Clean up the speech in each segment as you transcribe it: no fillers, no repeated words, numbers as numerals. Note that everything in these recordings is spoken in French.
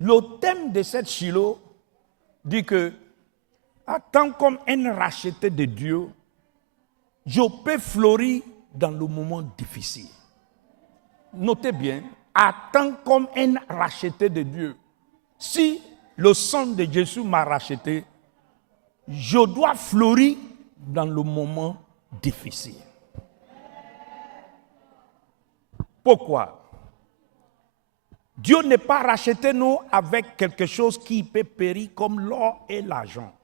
Le thème de cette Shiloh dit que, en tant qu'un racheté de Dieu, je peux fleurir dans le moment difficile. Notez bien, en tant qu'un racheté de Dieu, si le sang de Jésus m'a racheté, je dois fleurir dans le moment difficile. Pourquoi? Dieu n'est pas racheté nous avec quelque chose qui peut périr comme l'or et l'argent.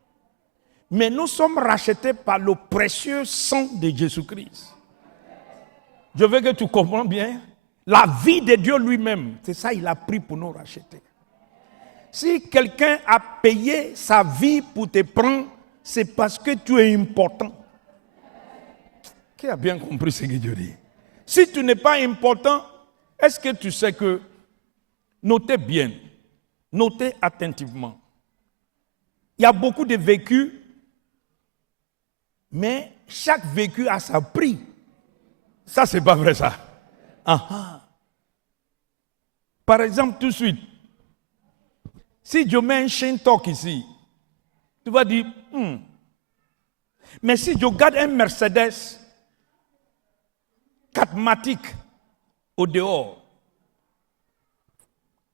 Mais nous sommes rachetés par le précieux sang de Jésus-Christ. Je veux que tu comprennes bien. La vie de Dieu lui-même, c'est ça il a pris pour nous racheter. Si quelqu'un a payé sa vie pour te prendre, c'est parce que tu es important. Qui a bien compris ce que Dieu dit? Si tu n'es pas important, est-ce que tu sais que, notez bien, notez attentivement, il y a beaucoup de vécus, mais chaque vécu a sa prix. Ça, c'est pas vrai ça. Aha. Par exemple, tout de suite, si je mets un chain talk ici, tu vas dire, mais si je garde un Mercedes 4matic au dehors,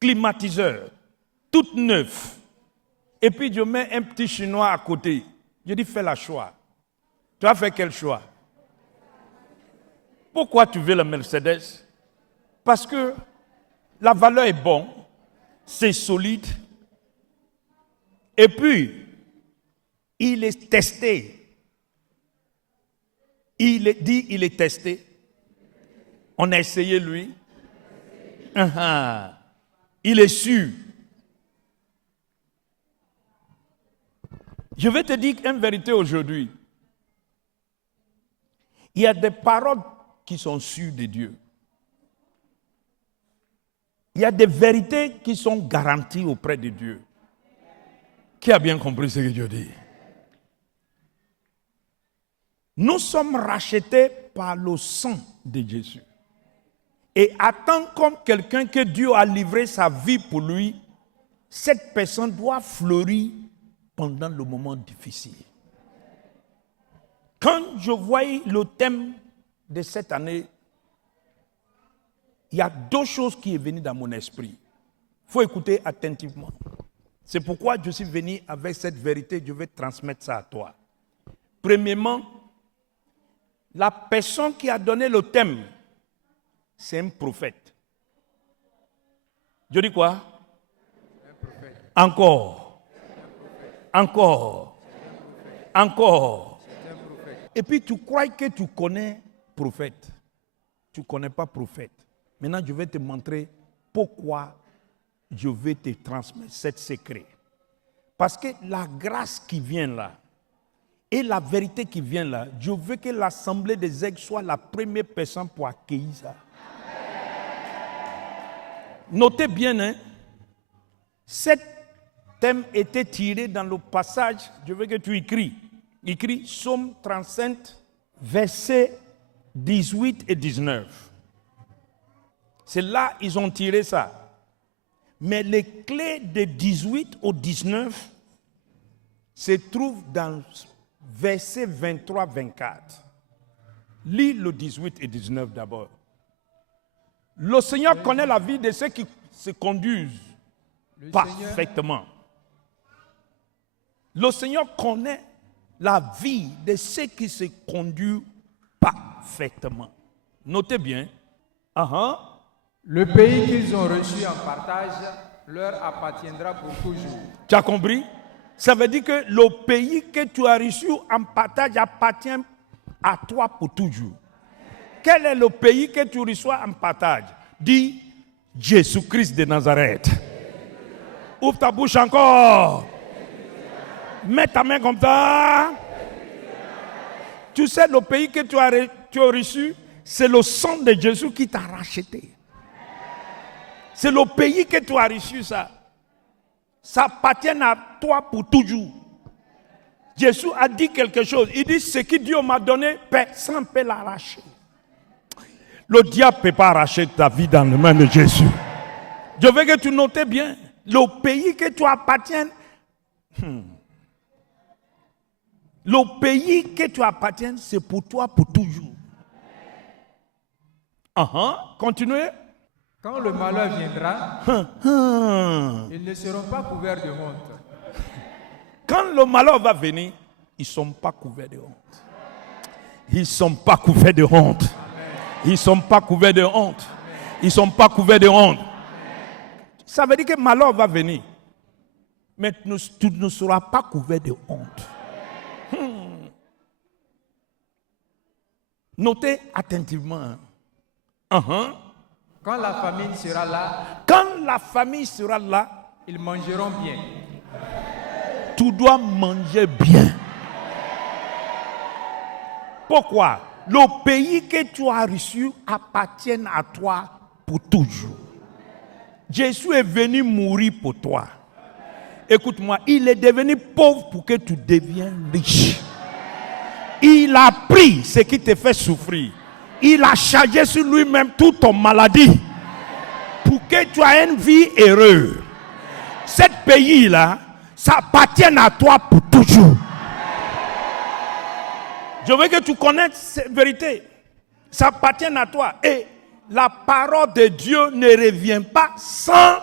climatiseur, toute neuf, et puis je mets un petit chinois à côté, je dis fais le choix. Tu as fait quel choix? Pourquoi tu veux la Mercedes? Parce que la valeur est bonne, c'est solide, et puis il est testé. Il est testé. On a essayé lui. Il est sûr. Je vais te dire une vérité aujourd'hui. Il y a des paroles qui sont sûres de Dieu. Il y a des vérités qui sont garanties auprès de Dieu. Qui a bien compris ce que Dieu dit? Nous sommes rachetés par le sang de Jésus. Et attend comme quelqu'un que Dieu a livré sa vie pour lui, cette personne doit fleurir pendant le moment difficile. Quand je voyais le thème de cette année, il y a deux choses qui sont venues dans mon esprit. Il faut écouter attentivement. C'est pourquoi je suis venu avec cette vérité, je vais transmettre ça à toi. Premièrement, la personne qui a donné le thème, c'est un prophète. Je dis quoi? Un prophète. Encore. Encore. Encore. Et puis tu crois que tu connais prophète. Tu ne connais pas prophète. Maintenant, je vais te montrer pourquoi je vais te transmettre ce secret. Parce que la grâce qui vient là, et la vérité qui vient là, je veux que l'Assemblée des aigles soit la première personne pour accueillir ça. Notez bien, hein, cet thème était tiré dans le passage, je veux que tu écris. Écris Psaume 35, versets 18 et 19. C'est là ils ont tiré ça. Mais les clés de 18 au 19 se trouvent dans versets 23-24. Lis le 18 et 19 d'abord. Le Seigneur connaît la vie de ceux qui se conduisent parfaitement. Le Seigneur connaît la vie de ceux qui se conduisent parfaitement. Notez bien. Le pays qu'ils ont reçu en partage leur appartiendra pour toujours. Tu as compris? Ça veut dire que le pays que tu as reçu en partage appartient à toi pour toujours. Quel est le pays que tu reçois en partage? Dis Jésus-Christ de Nazareth. Ouvre ta bouche encore. Mets ta main comme ça. Tu sais, le pays que tu as reçu, c'est le sang de Jésus qui t'a racheté. C'est le pays que tu as reçu ça. Ça appartient à toi pour toujours. Jésus a dit quelque chose. Il dit, ce que Dieu m'a donné, personne ne peut l'arracher. Le diable ne peut pas arracher ta vie dans les mains de Jésus. Je veux que tu notes bien. Le pays que tu appartiens, le pays que tu appartiens, c'est pour toi pour toujours. Continuez. Quand le malheur viendra, ils ne seront pas couverts de honte. Quand le malheur va venir, ils ne sont pas couverts de honte. Ils ne sont pas couverts de honte. Ils ne sont pas couverts de honte. Ils ne sont pas couverts de honte. Ça veut dire que le malheur va venir. Mais tu ne seras pas couvert de honte. Notez attentivement. Quand la famine sera là, quand la famille sera là, ils mangeront bien. Tu dois manger bien. Pourquoi? Le pays que tu as reçu appartient à toi pour toujours. Jésus est venu mourir pour toi. Écoute-moi, il est devenu pauvre pour que tu deviennes riche. Il a pris ce qui te fait souffrir. Il a chargé sur lui-même toute ton maladie pour que tu aies une vie heureuse. Ce pays-là, ça appartient à toi pour toujours. Je veux que tu connaisses cette vérité. Ça appartient à toi. Et la parole de Dieu ne revient pas sans.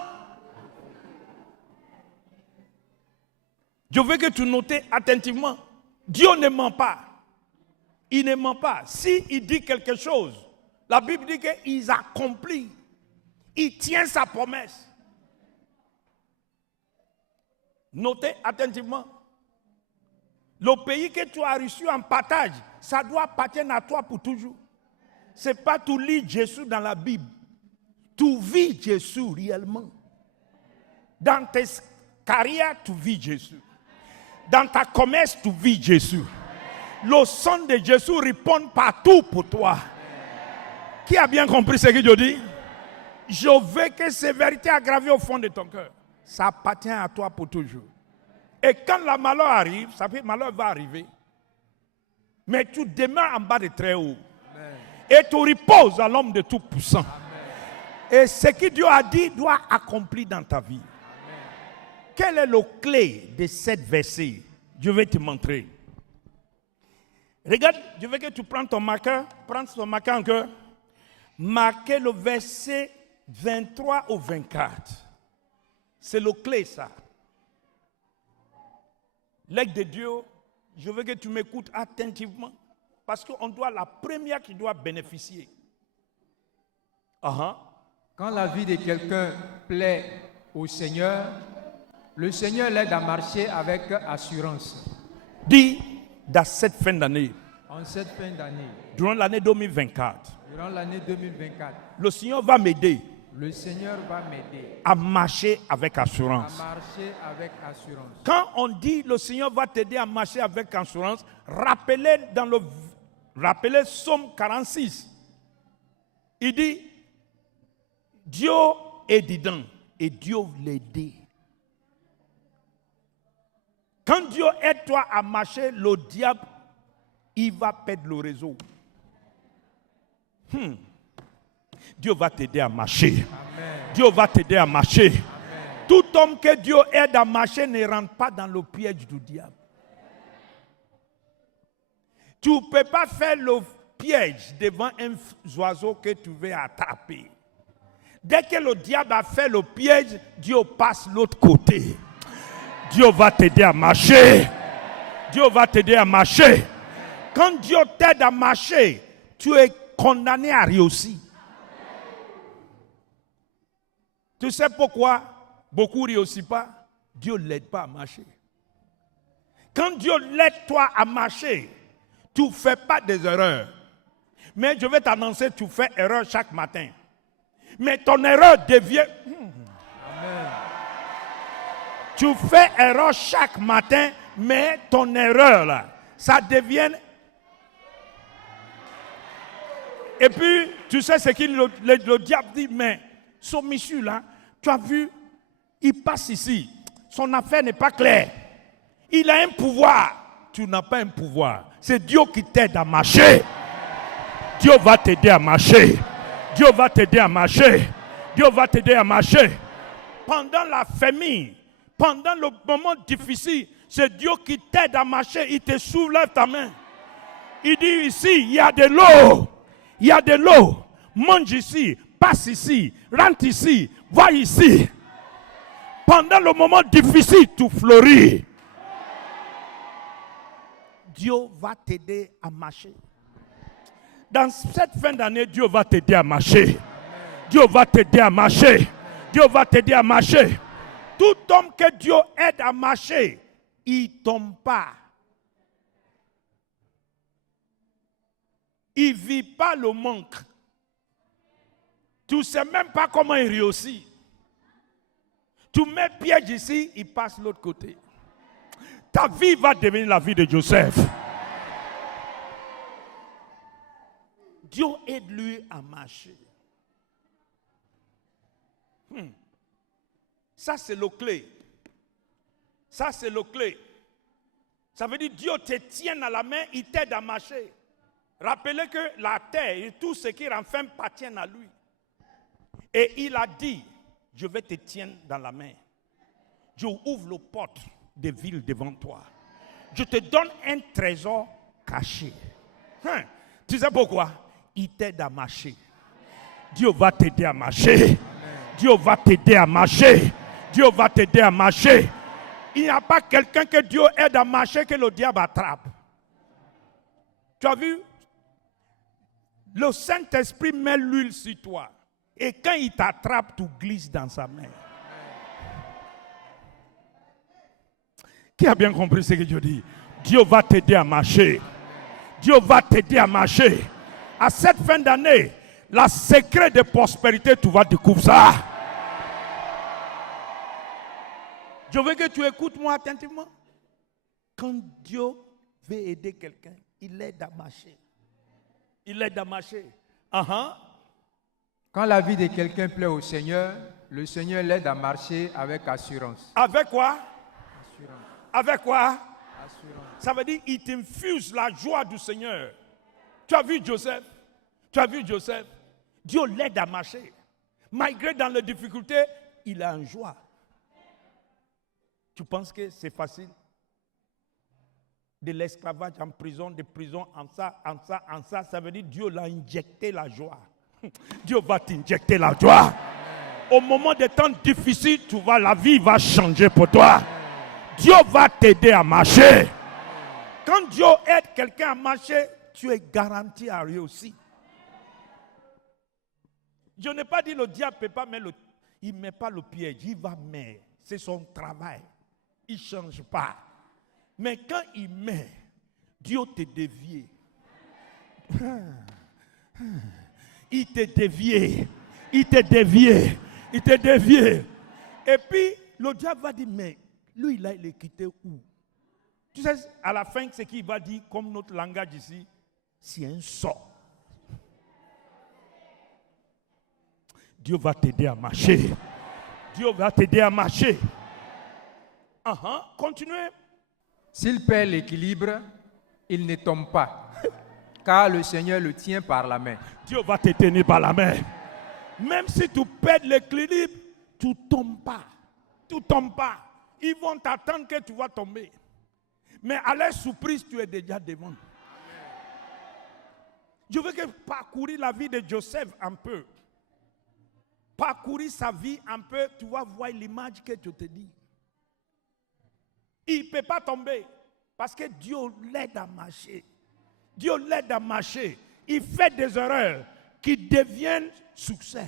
Je veux que tu notes attentivement. Dieu ne ment pas. Il ne ment pas. S'il dit quelque chose, la Bible dit qu'il accomplit. Il tient sa promesse. Notez attentivement. Le pays que tu as reçu en partage, ça doit appartenir à toi pour toujours. Ce n'est pas tu lis Jésus dans la Bible. Tu vis Jésus réellement. Dans tes carrières, tu vis Jésus. Dans ta commerce, tu vis Jésus. Le sang de Jésus répond partout pour toi. Qui a bien compris ce que je dis? Je veux que ces vérités aggravées au fond de ton cœur. Ça appartient à toi pour toujours. Et quand le malheur arrive, ça fait malheur va arriver. Mais tu demeures en bas de très haut. Amen. Et tu reposes à l'homme de Tout-Puissant. Et ce que Dieu a dit doit accomplir dans ta vie. Amen. Quelle est la clé de cette verset? Je vais te montrer. Regarde, je veux que tu prennes ton marqueur. Prends ton marqueur en cœur. Marquez le verset 23 au 24. C'est le clé, ça. L'aigle de Dieu, je veux que tu m'écoutes attentivement. Parce qu'on doit, la première qui doit bénéficier. Quand la vie de quelqu'un plaît au Seigneur, le Seigneur l'aide à marcher avec assurance. Dis, dans cette fin d'année. En cette fin d'année. Durant l'année 2024. Durant l'année 2024. Le Seigneur va m'aider. Le Seigneur va m'aider à marcher avec assurance. À marcher avec assurance. Quand on dit le Seigneur va t'aider à marcher avec assurance, rappelez Psaume 46. Il dit, Dieu est dedans et Dieu l'aide. Quand Dieu aide toi à marcher, le diable, il va perdre le réseau. Dieu va t'aider à marcher. Amen. Dieu va t'aider à marcher. Amen. Tout homme que Dieu aide à marcher ne rentre pas dans le piège du diable. Tu ne peux pas faire le piège devant un oiseau que tu veux attraper. Dès que le diable a fait le piège, Dieu passe l'autre côté. Dieu va t'aider à marcher. Dieu va t'aider à marcher. Quand Dieu t'aide à marcher, tu es condamné à réussir. Tu sais pourquoi beaucoup ne réussissent pas? Dieu ne l'aide pas à marcher. Quand Dieu l'aide toi à marcher, tu ne fais pas des erreurs. Mais je vais t'annoncer, tu fais erreur chaque matin. Mais ton erreur devient... Amen. Tu fais erreur chaque matin, mais ton erreur là, ça devient... Et puis, tu sais ce que le diable dit, mais ce monsieur là, tu as vu, il passe ici. Son affaire n'est pas claire. Il a un pouvoir. Tu n'as pas un pouvoir. C'est Dieu qui t'aide à marcher. Dieu va t'aider à marcher. Dieu va t'aider à marcher. Dieu va t'aider à marcher. pendant la famine, pendant le moment difficile, c'est Dieu qui t'aide à marcher. Il te soulève ta main. Il dit ici, il y a de l'eau. Il y a de l'eau. Mange ici, passe ici, rentre ici, va ici. Pendant le moment difficile, tu fleuris. Dieu va t'aider à marcher. Dans cette fin d'année, Dieu va t'aider à marcher. Dieu va t'aider à marcher. Dieu va t'aider à marcher. Tout homme que Dieu aide à marcher, il ne tombe pas. Il ne vit pas le manque. Tu ne sais même pas comment il réussit. Tu mets piège ici, il passe de l'autre côté. Ta vie va devenir la vie de Joseph. Dieu aide lui à marcher. Ça, c'est le clé. Ça, c'est le clé. Ça veut dire Dieu te tient à la main, il t'aide à marcher. Rappelez que la terre et tout ce qui renferme appartiennent à lui. Et il a dit, je vais te tenir dans la main. Je ouvre les portes des villes devant toi. Je te donne un trésor caché. Tu sais pourquoi? Il t'aide à marcher. Dieu va t'aider à marcher. Dieu va t'aider à marcher. Dieu va t'aider à marcher. Il n'y a pas quelqu'un que Dieu aide à marcher que le diable attrape. Tu as vu? Le Saint-Esprit met l'huile sur toi. Et quand il t'attrape, tu glisses dans sa main. Qui a bien compris ce que Dieu dit? Dieu va t'aider à marcher. Dieu va t'aider à marcher. À cette fin d'année, la secret de prospérité, tu vas découvrir ça. Je veux que tu écoutes moi attentivement. Quand Dieu veut aider quelqu'un, il l'aide à marcher. Il l'aide à marcher. Quand la vie de quelqu'un plaît au Seigneur, le Seigneur l'aide à marcher avec assurance. Avec quoi? Assurance. Avec quoi? Assurance. Ça veut dire qu'il t'infuse la joie du Seigneur. Tu as vu Joseph? Tu as vu Joseph? Dieu l'aide à marcher. Malgré dans les difficultés, il a une joie. Tu penses que c'est facile? De l'esclavage en prison, de prison en ça, ça veut dire Dieu l'a injecté la joie. Dieu va t'injecter la joie. Au moment des temps difficiles, tu vois, la vie va changer pour toi. Dieu va t'aider à marcher. Quand Dieu aide quelqu'un à marcher, tu es garanti à réussir. Je n'ai pas dit le diable ne peut pas mettre il ne met pas le piège, il va mettre. C'est son travail. Il ne change pas. Mais quand il met, Dieu te dévie. Il te dévie. Il te dévie. Il te dévie. Et puis, le diable va dire, mais lui, il est quitté où? Tu sais, à la fin, ce qu'il va dire, comme notre langage ici, c'est un sort. Dieu va t'aider à marcher. Dieu va t'aider à marcher. Continuez. S'il perd l'équilibre, il ne tombe pas, car le Seigneur le tient par la main. Dieu va te tenir par la main. Même si tu perds l'équilibre, tu ne tombes pas. Tu ne tombes pas. Ils vont t'attendre que tu vas tomber. Mais à leur surprise, tu es déjà devant. Je veux que parcourir la vie de Joseph un peu. Parcourir sa vie un peu, tu vas voir l'image que je te dis. Il ne peut pas tomber parce que Dieu l'aide à marcher. Dieu l'aide à marcher. Il fait des erreurs qui deviennent succès.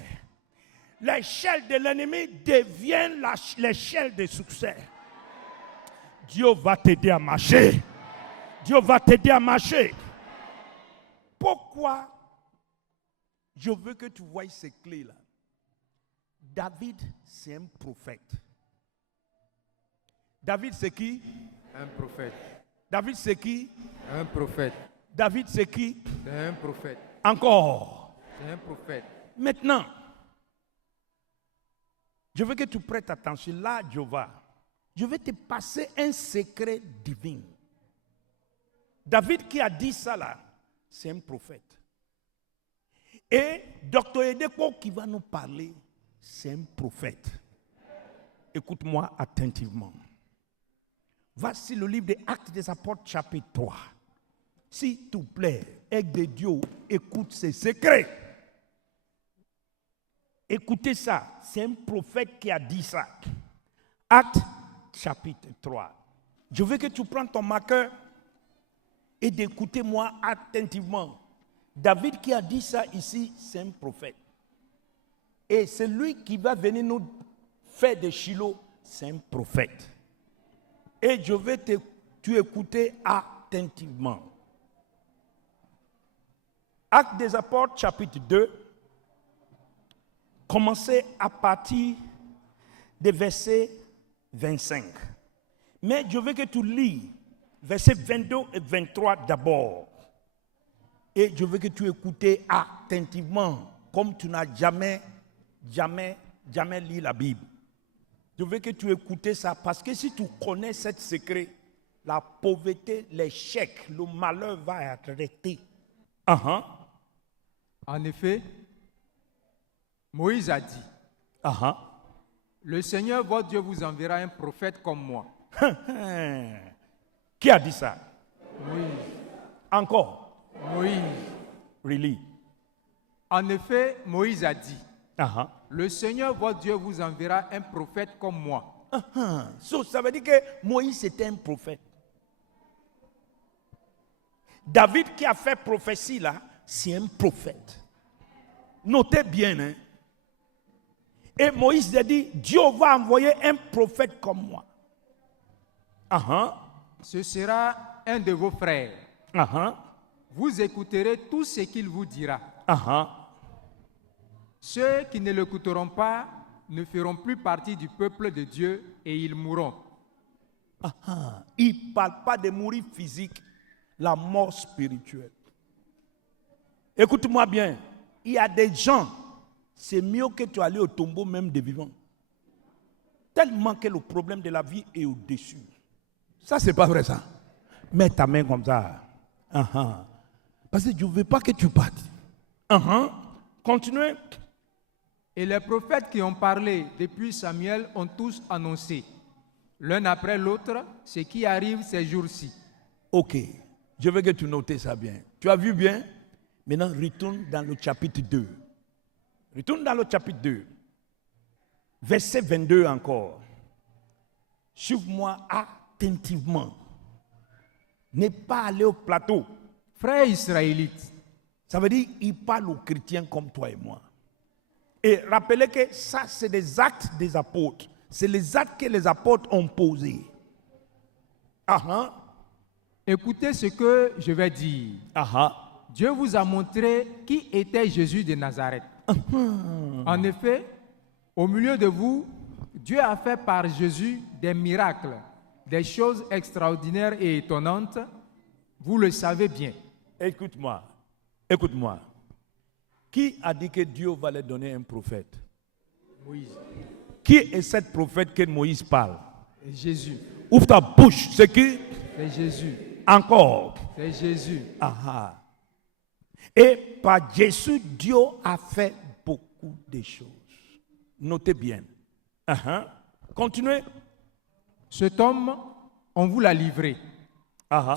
L'échelle de l'ennemi devient l'échelle de succès. Dieu va t'aider à marcher. Dieu va t'aider à marcher. Pourquoi je veux que tu vois ces clés-là? David, c'est un prophète. David, c'est qui? Un prophète. David, c'est qui? Un prophète. David, c'est qui? C'est un prophète. Encore. C'est un prophète. Maintenant, je veux que tu prêtes attention. Là, je vais te passer un secret divin. David qui a dit ça là, c'est un prophète. Et Dr. Edeko qui va nous parler, c'est un prophète. écoute-moi attentivement. Voici le livre des Actes des Apôtres, chapitre 3. S'il te plaît, aigle de Dieu, écoute ces secrets. Écoutez ça, c'est un prophète qui a dit ça. Actes, chapitre 3. Je veux que tu prennes ton marqueur et d'écouter moi attentivement. David qui a dit ça ici, c'est un prophète. Et c'est lui qui va venir nous faire de Shiloh, c'est un prophète. Et je vais tu écouter attentivement. Actes des Apôtres, chapitre 2, commencez à partir des versets 25. Mais je veux que tu lis versets 22 et 23 d'abord. Et je veux que tu écoutes attentivement, comme tu n'as jamais lu la Bible. Je veux que tu écoutes ça, parce que si tu connais ce secret, la pauvreté, l'échec, le malheur va arrêter. En effet, Moïse a dit, le Seigneur votre Dieu vous enverra un prophète comme moi. Qui a dit ça? Moïse. Encore? Moïse. Really? En effet, Moïse a dit, le Seigneur votre Dieu vous enverra un prophète comme moi. So, ça veut dire que Moïse était un prophète. David qui a fait prophétie là, c'est un prophète. Notez bien, hein? Et Moïse a dit, Dieu va envoyer un prophète comme moi. Ce sera un de vos frères. Vous écouterez tout ce qu'il vous dira. Ceux qui ne l'écouteront pas ne feront plus partie du peuple de Dieu et ils mourront. Il ne parle pas de mourir physique, la mort spirituelle. Écoute-moi bien, il y a des gens, c'est mieux que tu ailles au tombeau même des vivants. Tellement que le problème de la vie est au-dessus. Ça, c'est pas vrai ça. Mets ta main comme ça. Parce que je ne veux pas que tu partes. Continuez. Et les prophètes qui ont parlé depuis Samuel ont tous annoncé, l'un après l'autre, ce qui arrive ces jours-ci. Ok, je veux que tu notes ça bien. Tu as vu bien? Maintenant, retourne dans le chapitre 2. Retourne dans le chapitre 2. Verset 22 encore. Suive-moi attentivement. Ne pas aller au plateau. Frères israélites. Ça veut dire qu'il parle aux chrétiens comme toi et moi. Et rappelez que ça, c'est des actes des apôtres. C'est les actes que les apôtres ont posés. Écoutez ce que je vais dire. Dieu vous a montré qui était Jésus de Nazareth. En effet, au milieu de vous, Dieu a fait par Jésus des miracles, des choses extraordinaires et étonnantes. Vous le savez bien. Écoute-moi. Qui a dit que Dieu va leur donner un prophète? Moïse. Qui est cette prophète que Moïse parle? Jésus. Ouvre ta bouche. C'est qui? C'est Jésus. Encore. C'est Jésus. Et par Jésus, Dieu a fait beaucoup de choses. Notez bien. Continuez. Cet homme, on vous l'a livré.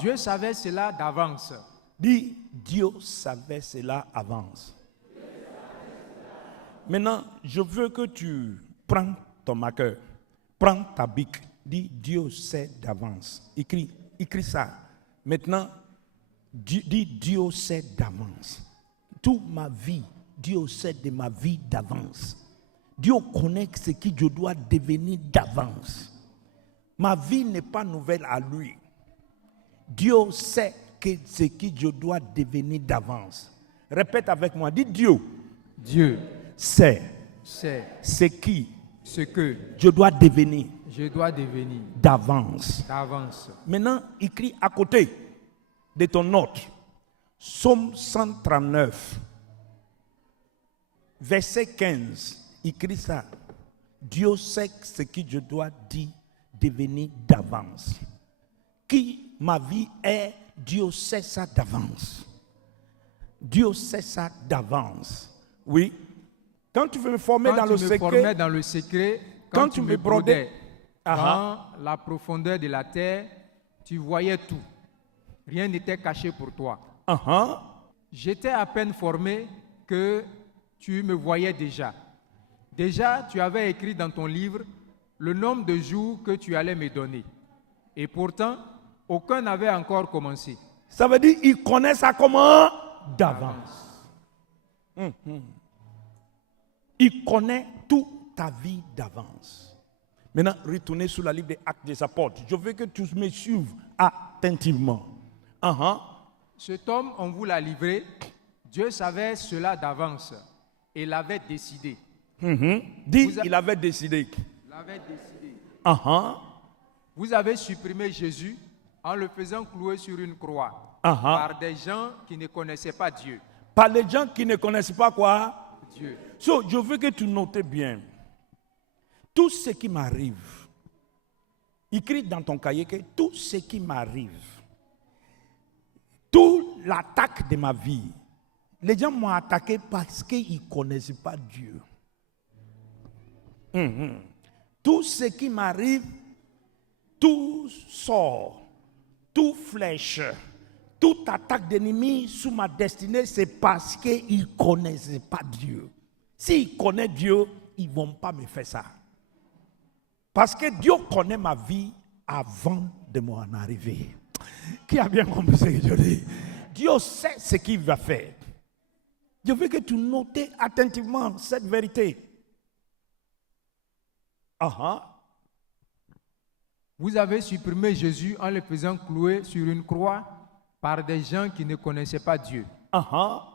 Dieu savait cela d'avance. Dis, Dieu savait cela avance. Maintenant, je veux que tu prends ton marqueur, prends ta bic, dis Dieu sait d'avance. Écris ça. Maintenant, dis Dieu sait d'avance. Toute ma vie, Dieu sait de ma vie d'avance. Dieu connaît ce que je dois devenir d'avance. Ma vie n'est pas nouvelle à lui. Dieu sait ce que je dois devenir d'avance. Répète avec moi, dis Dieu. Dieu sait ce que je dois devenir d'avance. Maintenant, écris à côté de ton note, Psaume 139, verset 15. Écris ça. Dieu sait ce que je dois devenir d'avance. Qui ma vie est, Dieu sait ça d'avance. Dieu sait ça d'avance. Oui. Quand tu veux me former dans le secret, quand tu me brodais dans la profondeur de la terre, tu voyais tout. Rien n'était caché pour toi. J'étais à peine formé que tu me voyais déjà. Déjà, tu avais écrit dans ton livre le nombre de jours que tu allais me donner. Et pourtant, aucun n'avait encore commencé. Ça veut dire qu'il connaît ça comment? D'avance. Il connaît toute ta vie d'avance. Maintenant, retournez sur la livre des Actes des Apôtres. Je veux que tu me suives attentivement. Cet homme, on vous l'a livré. Dieu savait cela d'avance et l'avait décidé. Il avait décidé. Vous avez supprimé Jésus en le faisant clouer sur une croix par des gens qui ne connaissaient pas Dieu. Par les gens qui ne connaissent pas quoi? Dieu. So, je veux que tu notes bien. Tout ce qui m'arrive, écris dans ton cahier que tout ce qui m'arrive, toute l'attaque de ma vie, les gens m'ont attaqué parce qu'ils ne connaissaient pas Dieu. Tout ce qui m'arrive, tout sort, tout flèche, toute attaque d'ennemi sous ma destinée, c'est parce qu'ils ne connaissaient pas Dieu. S'ils connaissent Dieu, ils ne vont pas me faire ça. Parce que Dieu connaît ma vie avant de m'en arriver. Qui a bien compris ce que je dis? Dieu sait ce qu'il va faire. Je veux que tu notes attentivement cette vérité. Vous avez supprimé Jésus en le faisant clouer sur une croix par des gens qui ne connaissaient pas Dieu.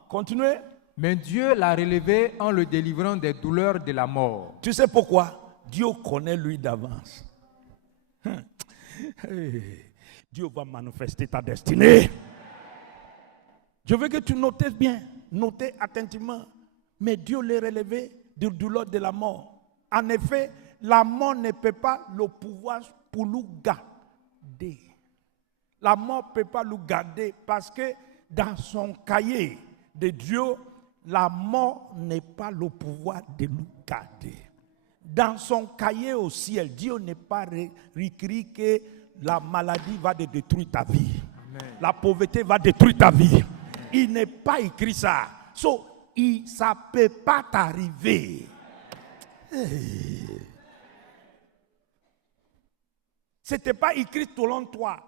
Continuez. Mais Dieu l'a relevé en le délivrant des douleurs de la mort. Tu sais pourquoi? Dieu connaît lui d'avance. Dieu va manifester ta destinée. Je veux que tu notes bien, notez attentivement. Mais Dieu l'a relevé des douleurs de la mort. En effet, la mort ne peut pas le pouvoir pour nous garder. La mort ne peut pas nous garder parce que dans son cahier de Dieu, la mort n'est pas le pouvoir de nous garder. Dans son cahier au ciel, Dieu n'est pas écrit que la maladie va détruire ta vie. Amen. La pauvreté va détruire ta vie. Il n'est pas écrit ça. Ça ne peut pas t'arriver. Ce n'était pas écrit selon toi.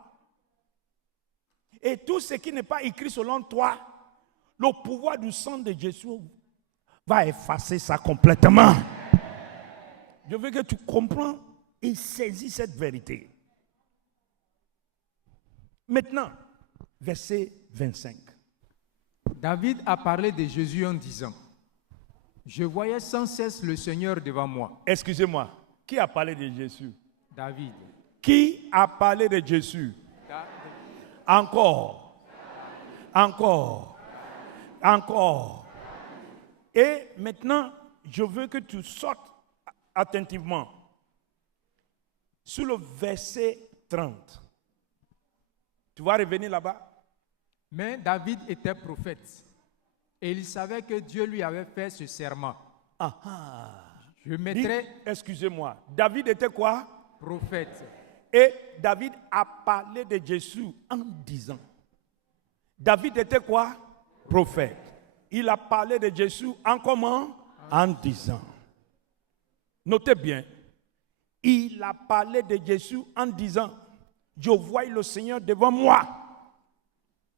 Et tout ce qui n'est pas écrit selon toi, le pouvoir du sang de Jésus va effacer ça complètement. Je veux que tu comprends et saisis cette vérité. Maintenant, verset 25. David a parlé de Jésus en disant: je voyais sans cesse le Seigneur devant moi. Excusez-moi, qui a parlé de Jésus? David. Qui a parlé de Jésus? Encore. Et maintenant, je veux que tu sortes attentivement sur le verset 30. Tu vas revenir là-bas. Mais David était prophète et il savait que Dieu lui avait fait ce serment. Je mettrai... Excusez-moi, David était quoi? Prophète. Et David a parlé de Jésus en disant. David était quoi? Prophète. Il a parlé de Jésus en comment? En disant. Notez bien. Il a parlé de Jésus en disant, je vois le Seigneur devant moi.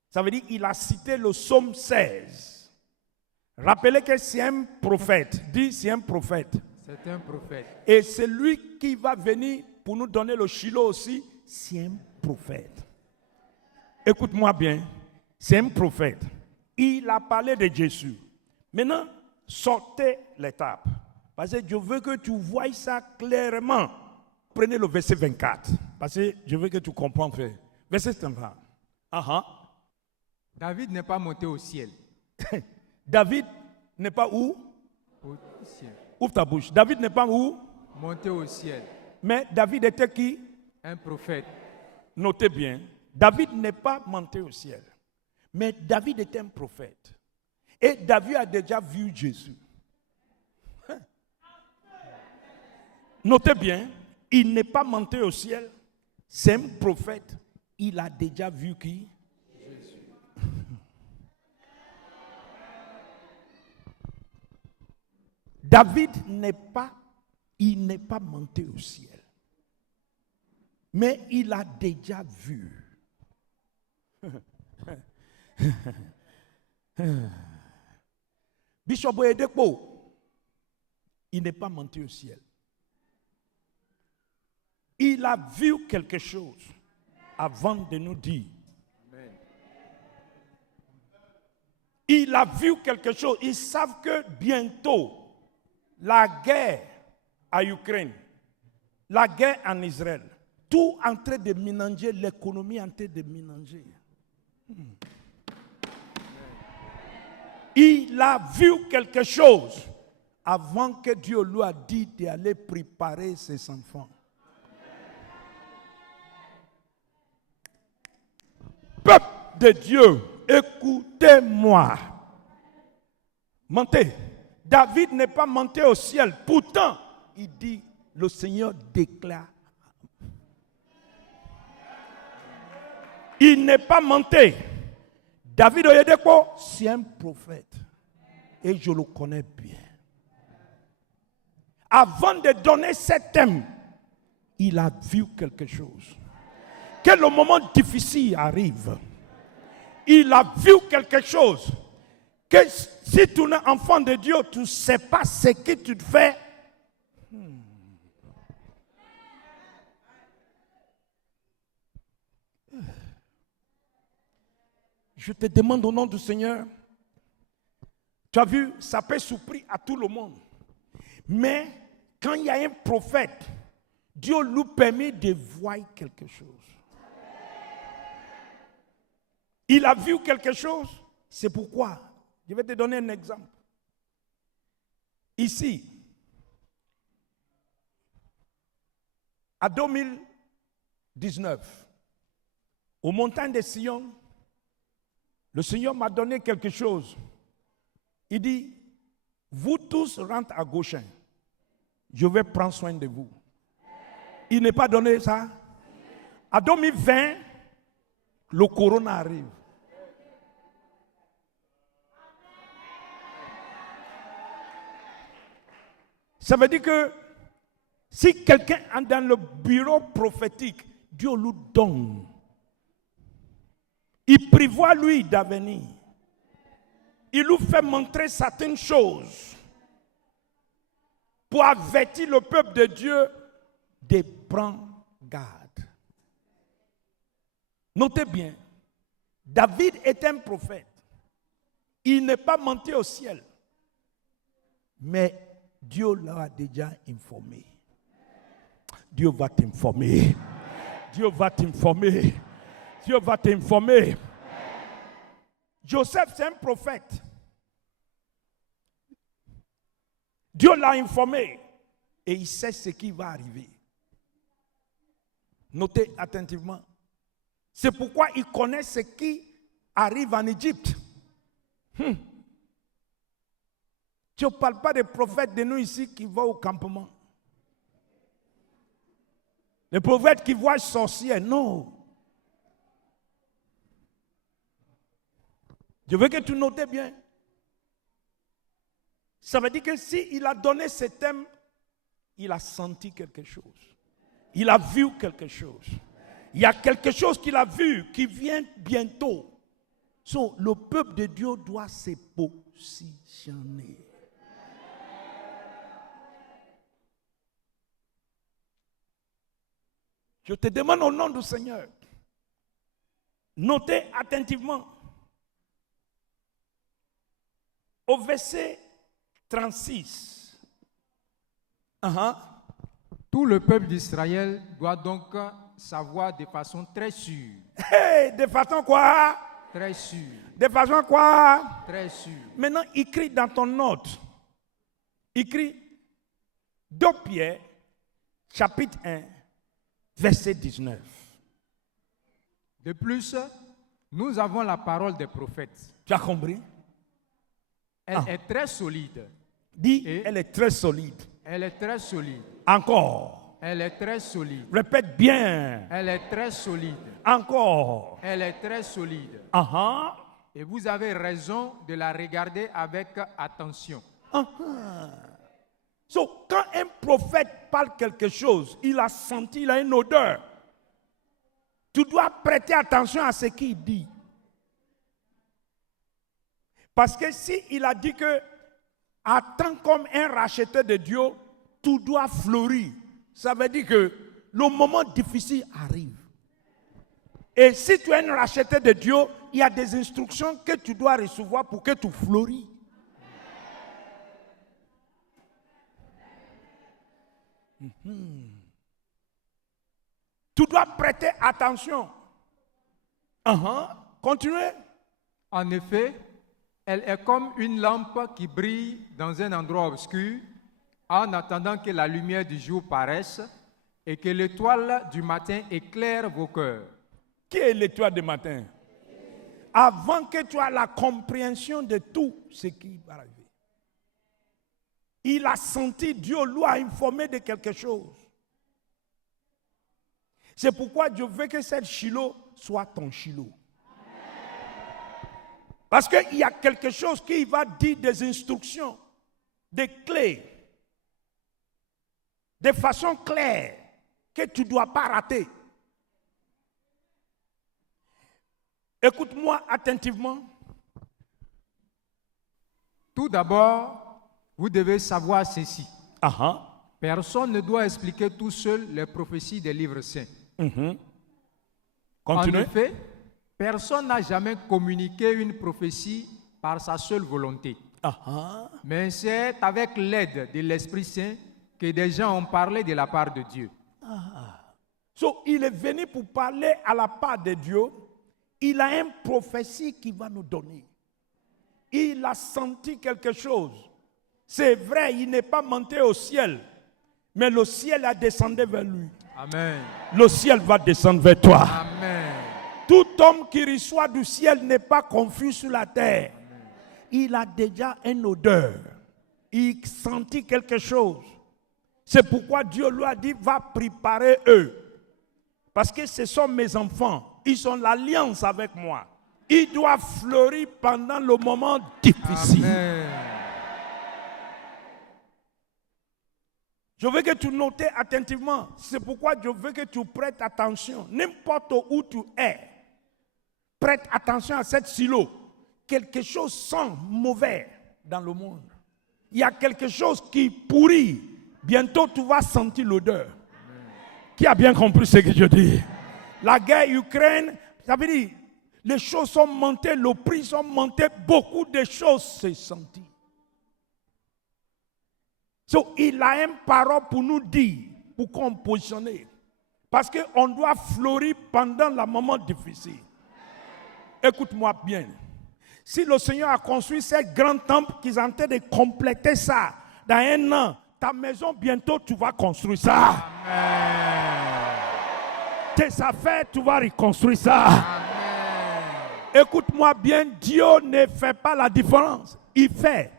Ça veut dire qu'il a cité le psaume 16. Rappelez que c'est un prophète. Dis, c'est un prophète. C'est un prophète. Et c'est lui qui va venir pour nous donner le Shiloh aussi. C'est un prophète. Écoute-moi bien. C'est un prophète. Il a parlé de Jésus. Maintenant, sortez l'étape. Parce que je veux que tu voies ça clairement. Prenez le verset 24. Parce que je veux que tu comprennes, frère. Verset 24. David n'est pas monté au ciel. David n'est pas où? Au ciel. Ouvre ta bouche. David n'est pas où? Monté au ciel. Mais David était qui? Un prophète. Notez bien. David n'est pas monté au ciel. Mais David était un prophète. Et David a déjà vu Jésus. Notez bien, il n'est pas monté au ciel. C'est un prophète. Il a déjà vu qui? Jésus. David n'est pas monté au ciel. Mais il a déjà vu. Bishop Oyedepo, il n'est pas monté au ciel. Il a vu quelque chose avant de nous dire. Amen. Il a vu quelque chose. Ils savent que bientôt, la guerre à Ukraine, la guerre en Israël, tout en train de mélanger, l'économie en train de mélanger. Il a vu quelque chose avant que Dieu lui a dit d'aller préparer ses enfants. Peuple de Dieu, écoutez-moi. Montez. David n'est pas monté au ciel. Pourtant, il dit, le Seigneur déclare. Il n'est pas monté. David Oyedepo, c'est un prophète. Et je le connais bien. Avant de donner ce thème, il a vu quelque chose. Que le moment difficile arrive, il a vu quelque chose. Que si tu es enfant de Dieu, tu ne sais pas ce que tu fais. Je te demande au nom du Seigneur. Tu as vu, ça peut surprendre à tout le monde. Mais quand il y a un prophète, Dieu lui permet de voir quelque chose. Il a vu quelque chose. C'est pourquoi, je vais te donner un exemple. Ici, à 2019, aux montagnes de Sion, le Seigneur m'a donné quelque chose. Il dit, vous tous rentrez à Goshen. Je vais prendre soin de vous. Il n'est pas donné ça. À 2020, le corona arrive. Ça veut dire que si quelqu'un est dans le bureau prophétique, Dieu lui donne. Il prévoit lui d'avenir. Il lui fait montrer certaines choses pour avertir le peuple de Dieu de prendre garde. Notez bien, David est un prophète. Il n'est pas monté au ciel. Mais Dieu l'a déjà informé. Dieu va t'informer. Dieu va t'informer. Dieu va t'informer. Joseph, c'est un prophète. Dieu l'a informé et il sait ce qui va arriver. Notez attentivement. C'est pourquoi il connaît ce qui arrive en Égypte. Tu ne parles pas des prophètes de nous ici qui vont au campement. Les prophètes qui voient sorciers, non. Je veux que tu notes bien. Ça veut dire que s'il a donné ce thème, il a senti quelque chose. Il a vu quelque chose. Il y a quelque chose qu'il a vu qui vient bientôt. So, le peuple de Dieu doit se positionner. Je te demande au nom du Seigneur, notez attentivement. Au verset 36. Tout le peuple d'Israël doit donc savoir de façon très sûre. Hey, de façon quoi? Très sûre. De façon quoi? Très sûre. Maintenant, écris dans ton note. Écris 2 Pierre, chapitre 1, verset 19. De plus, nous avons la parole des prophètes. Tu as compris? Elle est très solide. Dis, elle est très solide. Elle est très solide. Encore. Elle est très solide. Répète bien. Elle est très solide. Encore. Elle est très solide. Uh-huh. Et vous avez raison de la regarder avec attention. So, quand un prophète parle quelque chose, il a senti, il a une odeur. Tu dois prêter attention à ce qu'il dit. Parce que s'il a dit que attends comme un racheteur de Dieu, tout doit fleurir. Ça veut dire que le moment difficile arrive. Et si tu es un racheteur de Dieu, il y a des instructions que tu dois recevoir pour que tu fleuris. Tu dois prêter attention. Continuez. En effet, elle est comme une lampe qui brille dans un endroit obscur en attendant que la lumière du jour paraisse et que l'étoile du matin éclaire vos cœurs. Qui est l'étoile du matin? Avant que tu aies la compréhension de tout ce qui va arriver. Il a senti, Dieu lui a informé de quelque chose. C'est pourquoi Dieu veut que cette Shiloh soit ton Shiloh. Parce qu'il y a quelque chose qui va dire des instructions, des clés, de façon claire, que tu ne dois pas rater. Écoute-moi attentivement. Tout d'abord, vous devez savoir ceci. Personne ne doit expliquer tout seul les prophéties des livres saints. Continue. En effet, personne n'a jamais communiqué une prophétie par sa seule volonté. Mais c'est avec l'aide de l'Esprit Saint que des gens ont parlé de la part de Dieu. So, il est venu pour parler à la part de Dieu. Il a une prophétie qu'il va nous donner. Il a senti quelque chose. C'est vrai, il n'est pas monté au ciel, mais le ciel a descendu vers lui. Amen. Le ciel va descendre vers toi. Amen. Tout homme qui reçoit du ciel n'est pas confus sur la terre. Amen. Il a déjà une odeur. Il sentit quelque chose. C'est pourquoi Dieu lui a dit, va préparer eux. Parce que ce sont mes enfants. Ils sont l'alliance avec moi. Ils doivent fleurir pendant le moment difficile. Amen. Je veux que tu notes attentivement. C'est pourquoi je veux que tu prêtes attention. N'importe où tu es, prête attention à cette silo. Quelque chose sent mauvais dans le monde. Il y a quelque chose qui pourrit. Bientôt, tu vas sentir l'odeur. Qui a bien compris ce que je dis? La guerre Ukraine, ça veut dire, les choses sont montées, le prix sont montés, beaucoup de choses s'est senti. So, il a une parole pour nous dire, pour qu'on positionne. Parce qu'on doit fleurir pendant le moment difficile. Écoute-moi bien. Si le Seigneur a construit ce grand temple, qu'ils sont en train de compléter ça, dans un an, ta maison, bientôt, tu vas construire ça. Amen. Tes affaires, tu vas reconstruire ça. Amen. Écoute-moi bien, Dieu ne fait pas la différence. Il fait.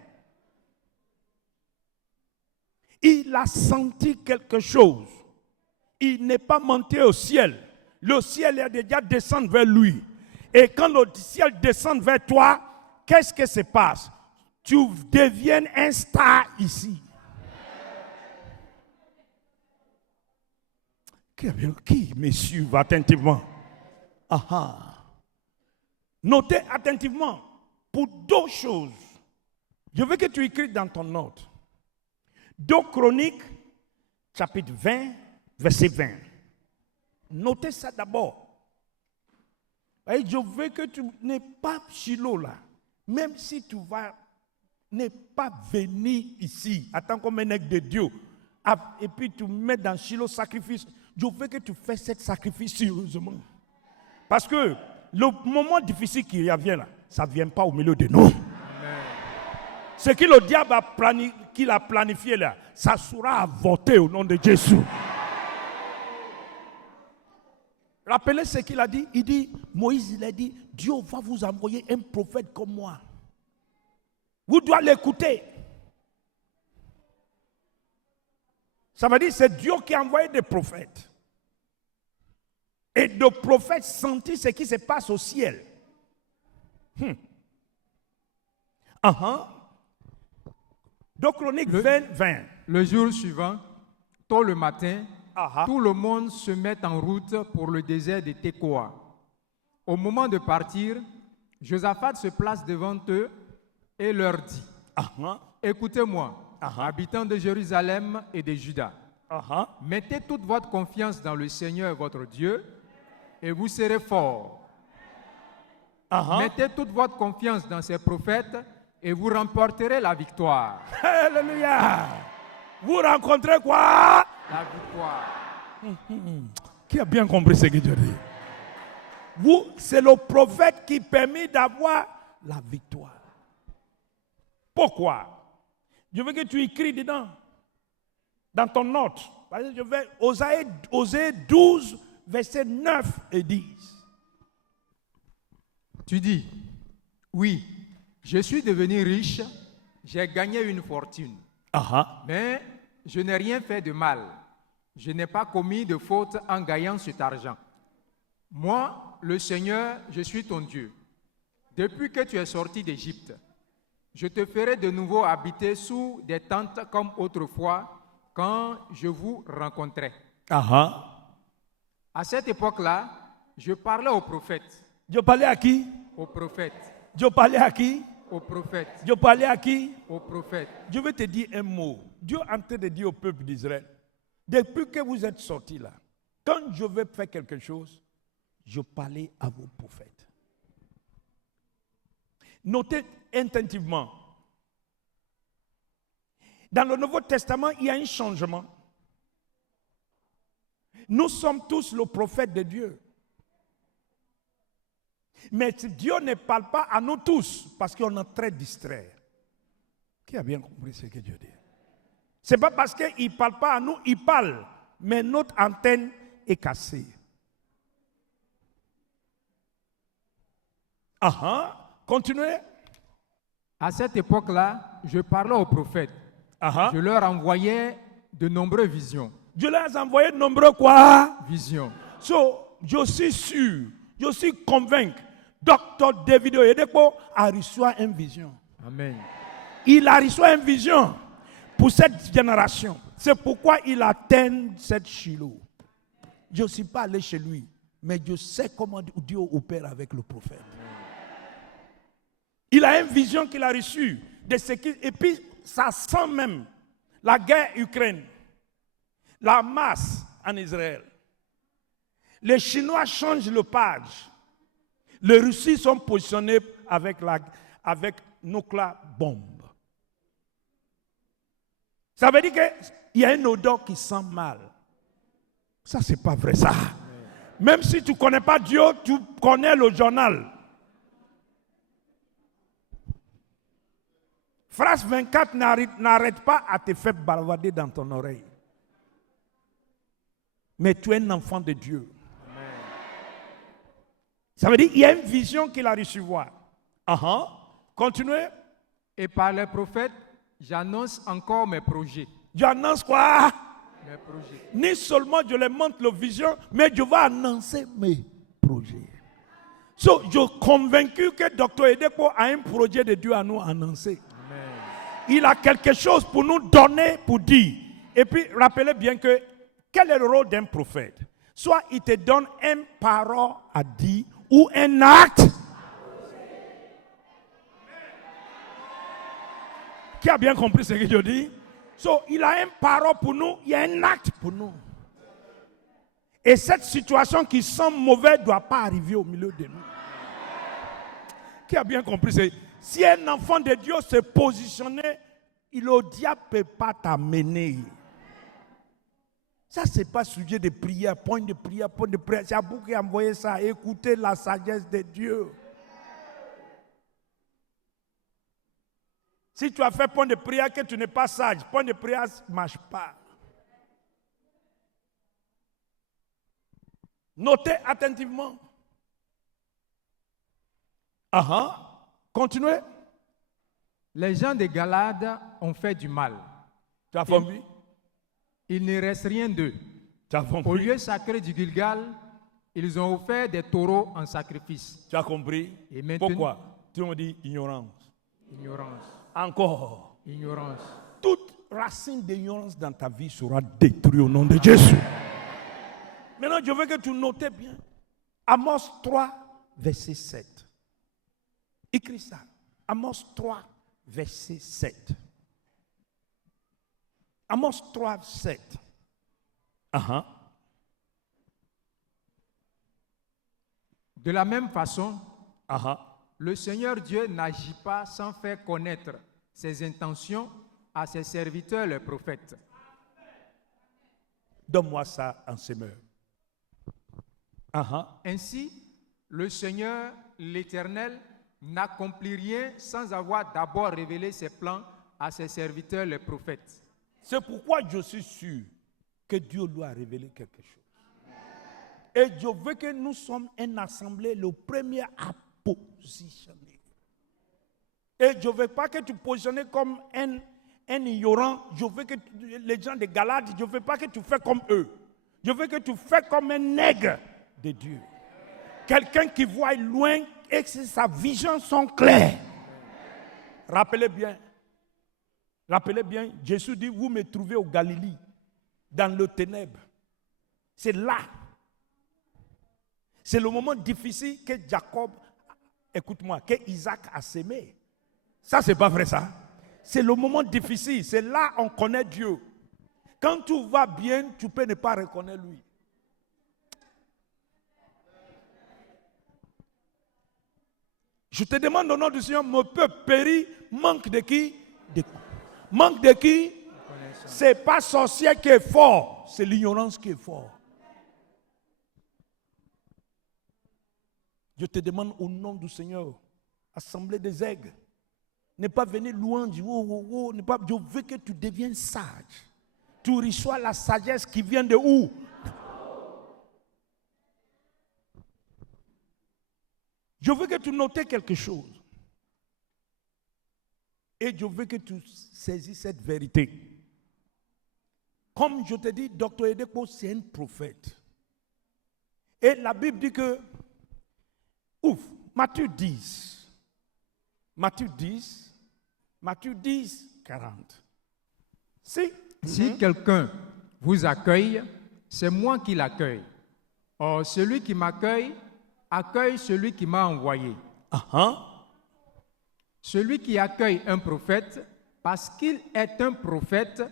Il a senti quelque chose. Il n'est pas monté au ciel. Le ciel est déjà descendu vers lui. Et quand le ciel descend vers toi, qu'est-ce qui se passe? Tu deviens un star ici. Qui me suit attentivement? Notez attentivement pour deux choses. Je veux que tu écrives dans ton note. 2 Chroniques, chapitre 20, verset 20. Notez ça d'abord. Je veux que tu n'es pas Shiloh là. Même si tu vas, n'es pas venu ici, attends comme un aigle de Dieu. Et puis tu mets dans Shiloh sacrifice. Je veux que tu fasses ce sacrifice sérieusement. Parce que le moment difficile qui vient là, ça ne vient pas au milieu de nous. Amen. Ce que le diable a planifié là, ça sera avorté au nom de Jésus. Rappelez ce qu'il a dit. Il dit, Moïse, il a dit, Dieu va vous envoyer un prophète comme moi. Vous devez l'écouter. Ça veut dire que c'est Dieu qui a envoyé des prophètes. Et les prophètes sentent ce qui se passe au ciel. 2 Chroniques 20. Le jour suivant, tôt le matin, tout le monde se met en route pour le désert de Tekoa. Au moment de partir, Josaphat se place devant eux et leur dit, écoutez-moi, habitants de Jérusalem et de Juda, mettez toute votre confiance dans le Seigneur votre Dieu et vous serez forts. Mettez toute votre confiance dans ses prophètes et vous remporterez la victoire. Alléluia. Vous rencontrez quoi? La victoire. Qui a bien compris ce que Dieu dit? Vous, c'est le prophète qui permet d'avoir la victoire. Pourquoi? Je veux que tu écris dedans, dans ton note. Je vais Osée 12, versets 9 et 10. Tu dis, oui, je suis devenu riche, j'ai gagné une fortune. Mais je n'ai rien fait de mal. Je n'ai pas commis de faute en gagnant cet argent. Moi, le Seigneur, je suis ton Dieu. Depuis que tu es sorti d'Égypte, je te ferai de nouveau habiter sous des tentes comme autrefois quand je vous rencontrais. À cette époque-là, je parlais aux prophètes. Je parlais à qui? Aux prophètes. Je parlais à qui? Aux prophètes. Je parlais à qui? Aux prophètes. Je vais te dire un mot. Dieu est en train de dire au peuple d'Israël, depuis que vous êtes sortis là, quand je vais faire quelque chose, je parlais à vos prophètes. Notez attentivement. Dans le Nouveau Testament, il y a un changement. Nous sommes tous le prophète de Dieu. Mais Dieu ne parle pas à nous tous parce qu'on est très distraits. Qui a bien compris ce que Dieu dit? Ce n'est pas parce qu'il ne parle pas à nous, il parle. Mais notre antenne est cassée. Continuez. À cette époque-là, je parlais aux prophètes. Je leur envoyais de nombreuses visions. Je leur ai envoyé de nombreuses quoi? Visions. Je suis sûr, je suis convaincu. Dr. David Oyedepo a reçu une vision. Amen. Il a reçu une vision pour cette génération. C'est pourquoi il atteint cette Shiloh. Je ne suis pas allé chez lui, mais je sais comment Dieu opère avec le prophète. Il a une vision qu'il a reçue de ce qui, et puis ça sent même la guerre Ukraine, la masse en Israël. Les Chinois changent le page. Les Russes sont positionnés avec nucléaire bombe. Ça veut dire qu'il y a une odeur qui sent mal. Ça, c'est pas vrai, ça. Même si tu ne connais pas Dieu, tu connais le journal. France 24 n'arrête pas à te faire balader dans ton oreille. Mais tu es un enfant de Dieu. Ça veut dire qu'il y a une vision qu'il a reçue voir. Continuez. Et par les prophètes, j'annonce encore mes projets. J'annonce quoi? Mes projets. Ni seulement je les montre la vision, mais je vais annoncer mes projets. Je suis convaincu que Dr. Oyedepo a un projet de Dieu à nous annoncer. Amen. Il a quelque chose pour nous donner, pour dire. Et puis, rappelez bien que, quel est le rôle d'un prophète? Soit il te donne une parole à dire, ou un acte. Qui a bien compris ce que je dis? Il a une parole pour nous, il y a un acte pour nous. Et cette situation qui semble mauvaise ne doit pas arriver au milieu de nous. Qui a bien compris? Si un enfant de Dieu se positionnait, le diable ne peut pas t'amener. Ça, ce n'est pas sujet de prière, point de prière, point de prière. C'est à vous qui envoyez ça. Écoutez la sagesse de Dieu. Si tu as fait point de prière que tu n'es pas sage, point de prière ne marche pas. Notez attentivement. Continuez. Les gens de Galade ont fait du mal. Tu as compris? il ne reste rien d'eux. Au lieu sacré du Gilgal, ils ont offert des taureaux en sacrifice. Tu as compris? Et maintenant, pourquoi? Tu me dis ignorance. Ignorance. Encore. Ignorance. Toute racine d'ignorance dans ta vie sera détruite au nom de Jésus. Maintenant, je veux que tu notes bien. Amos 3, verset 7. Écris ça. Amos 3, verset 7. Amos 3, 7. De la même façon, le Seigneur Dieu n'agit pas sans faire connaître ses intentions à ses serviteurs, les prophètes. Donne-moi ça en semeur. Ainsi, le Seigneur, l'Éternel, n'accomplit rien sans avoir d'abord révélé ses plans à ses serviteurs, les prophètes. C'est pourquoi je suis sûr que Dieu lui a révélé quelque chose. Et je veux que nous sommes une assemblée, le premier à positionner. Et je ne veux pas que tu positionnes comme un ignorant. Je veux que les gens de Galate, je ne veux pas que tu fais comme eux. Je veux que tu fais comme un nègre de Dieu. Quelqu'un qui voit loin et que sa vision sont claires. Rappelez bien, Jésus dit, vous me trouvez au Galilée, dans le ténèbre. C'est là. C'est le moment difficile que Jacob, écoute-moi, que Isaac a sémé. Ça, c'est pas vrai ça. C'est le moment difficile. C'est là on connaît Dieu. Quand tout va bien, tu peux ne pas reconnaître lui. Je te demande au nom du Seigneur, mon peuple périt, manque de qui? Manque de qui? C'est pas sorcier qui est fort, c'est l'ignorance qui est fort. Je te demande au nom du Seigneur, assemblée des aigles, ne pas venir loin du haut, je veux que tu deviennes sage. Tu reçois la sagesse qui vient de où? Je veux que tu notes quelque chose. Et je veux que tu saisisses cette vérité. Comme je te dis, Dr. Edekpo, c'est un prophète. Et la Bible dit que, Matthieu 10, 40. Si quelqu'un vous accueille, c'est moi qui l'accueille. Or, celui qui m'accueille, accueille celui qui m'a envoyé. Celui qui accueille un prophète, parce qu'il est un prophète,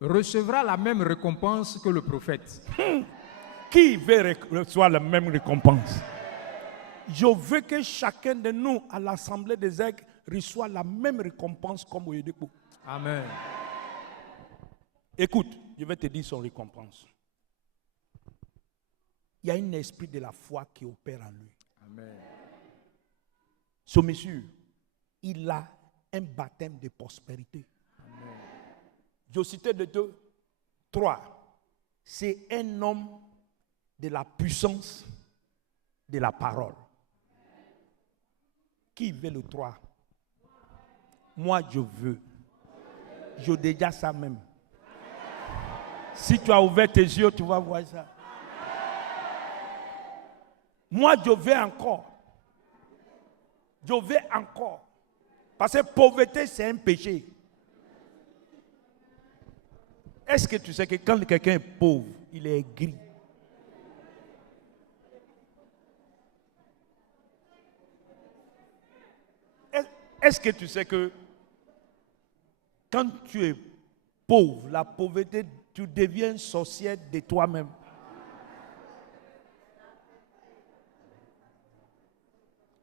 recevra la même récompense que le prophète. Qui veut recevoir la même récompense? Je veux que chacun de nous, à l'Assemblée des aigles, reçoit la même récompense comme Oyedepo. Amen. Écoute, je vais te dire son récompense. Il y a un esprit de la foi qui opère en lui. Amen. Ce monsieur, il a un baptême de prospérité. Amen. Je citais de 2, 3. C'est un homme de la puissance de la parole. Qui veut le 3? Moi, je veux. Je déjà ça même. Si tu as ouvert tes yeux, tu vas voir ça. Moi, je veux encore. Je veux encore. Parce que pauvreté, c'est un péché. Est-ce que tu sais que quand quelqu'un est pauvre, il est aigri? Est-ce que tu sais que quand tu es pauvre, la pauvreté, tu deviens sorcière de toi-même?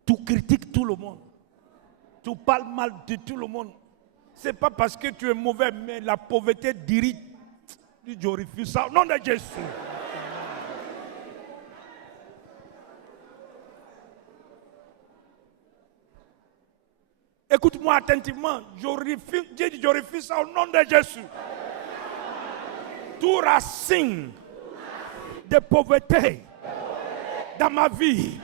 Tu critiques tout le monde. Tu parles mal de tout le monde. Ce n'est pas parce que tu es mauvais, mais la pauvreté dirige. Je refuse ça au nom de Jésus. Écoute-moi attentivement. Je refuse ça au nom de Jésus. Tout racine de pauvreté dans ma vie,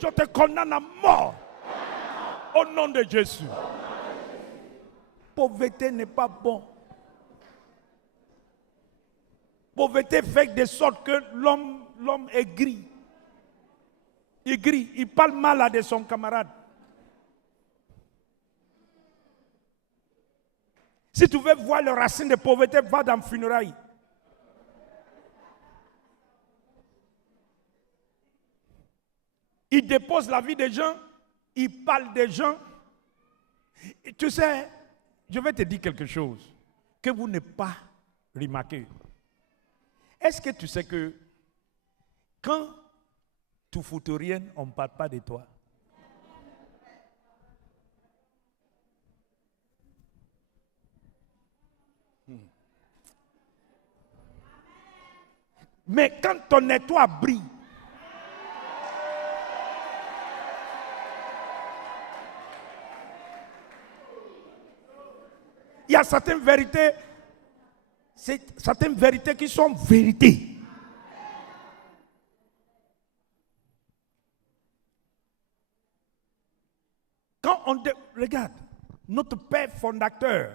je te condamne à mort au nom de Jésus. Pauvreté n'est pas bon. Pauvreté fait de sorte que l'homme est gris. Il est gris. Il parle mal à de son camarade. Si tu veux voir les racines de pauvreté, va dans le funérailles. Il dépose la vie des gens, il parle des gens. Et tu sais, je vais te dire quelque chose que vous n'avez pas remarqué. Est-ce que tu sais que quand tu foutes rien, on ne parle pas de toi? Mais quand ton étoile brille, il y a certaines vérités qui sont vérités. Quand regarde, notre père fondateur,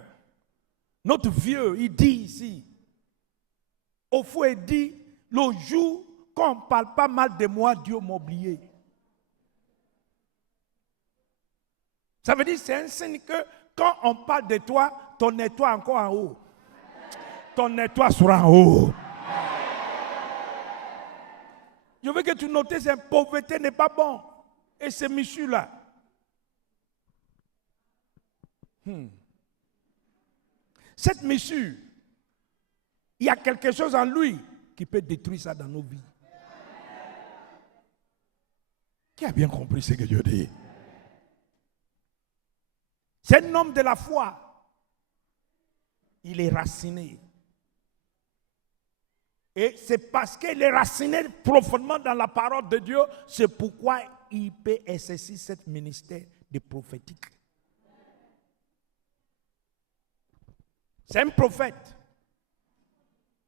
notre vieux, il dit ici, au fond, il dit, le jour qu'on ne parle pas mal de moi, Dieu m'a oublié. Ça veut dire, c'est un signe que quand on parle de toi, ton étoile est encore en haut. Ton étoile sera en haut. Je veux que tu notes que cette pauvreté n'est pas bon. Et ce monsieur-là. Cette monsieur, il y a quelque chose en lui qui peut détruire ça dans nos vies. Qui a bien compris ce que Dieu dit? C'est un homme de la foi. Il est raciné. Et c'est parce qu'il est raciné profondément dans la parole de Dieu, c'est pourquoi il peut exercer ce ministère de prophétique. C'est un prophète.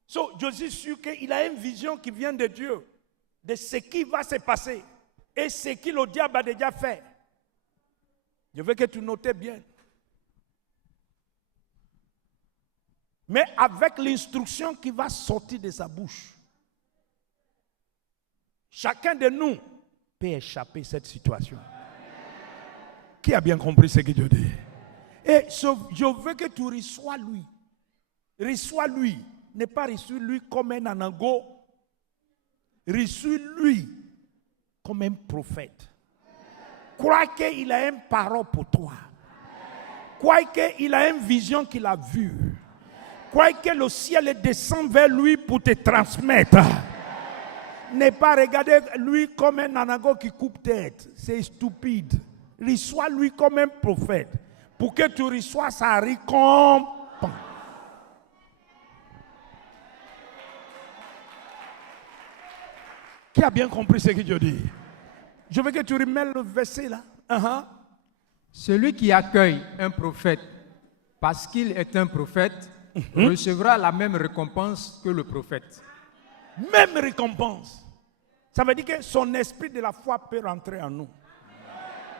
Je suis sûr qu'il a une vision qui vient de Dieu, de ce qui va se passer et ce que le diable a déjà fait. Je veux que tu notes bien. Mais avec l'instruction qui va sortir de sa bouche, chacun de nous peut échapper à cette situation. Qui a bien compris ce que Dieu dit? Et je veux que tu reçois lui. Reçois lui. Ne pas reçois lui comme un anango. Reçois lui comme un prophète. Crois qu'il a une parole pour toi. Crois qu'il a une vision qu'il a vue. Crois que le ciel descend vers lui pour te transmettre. Ne pas regarder lui comme un anago qui coupe tête. C'est stupide. Reçois lui comme un prophète. Pour que tu reçois sa récompense. Qui a bien compris ce que Dieu dit? Je veux que tu remets le verset là. Celui qui accueille un prophète parce qu'il est un prophète recevra la même récompense que le prophète. Même récompense. Ça veut dire que son esprit de la foi peut rentrer en nous.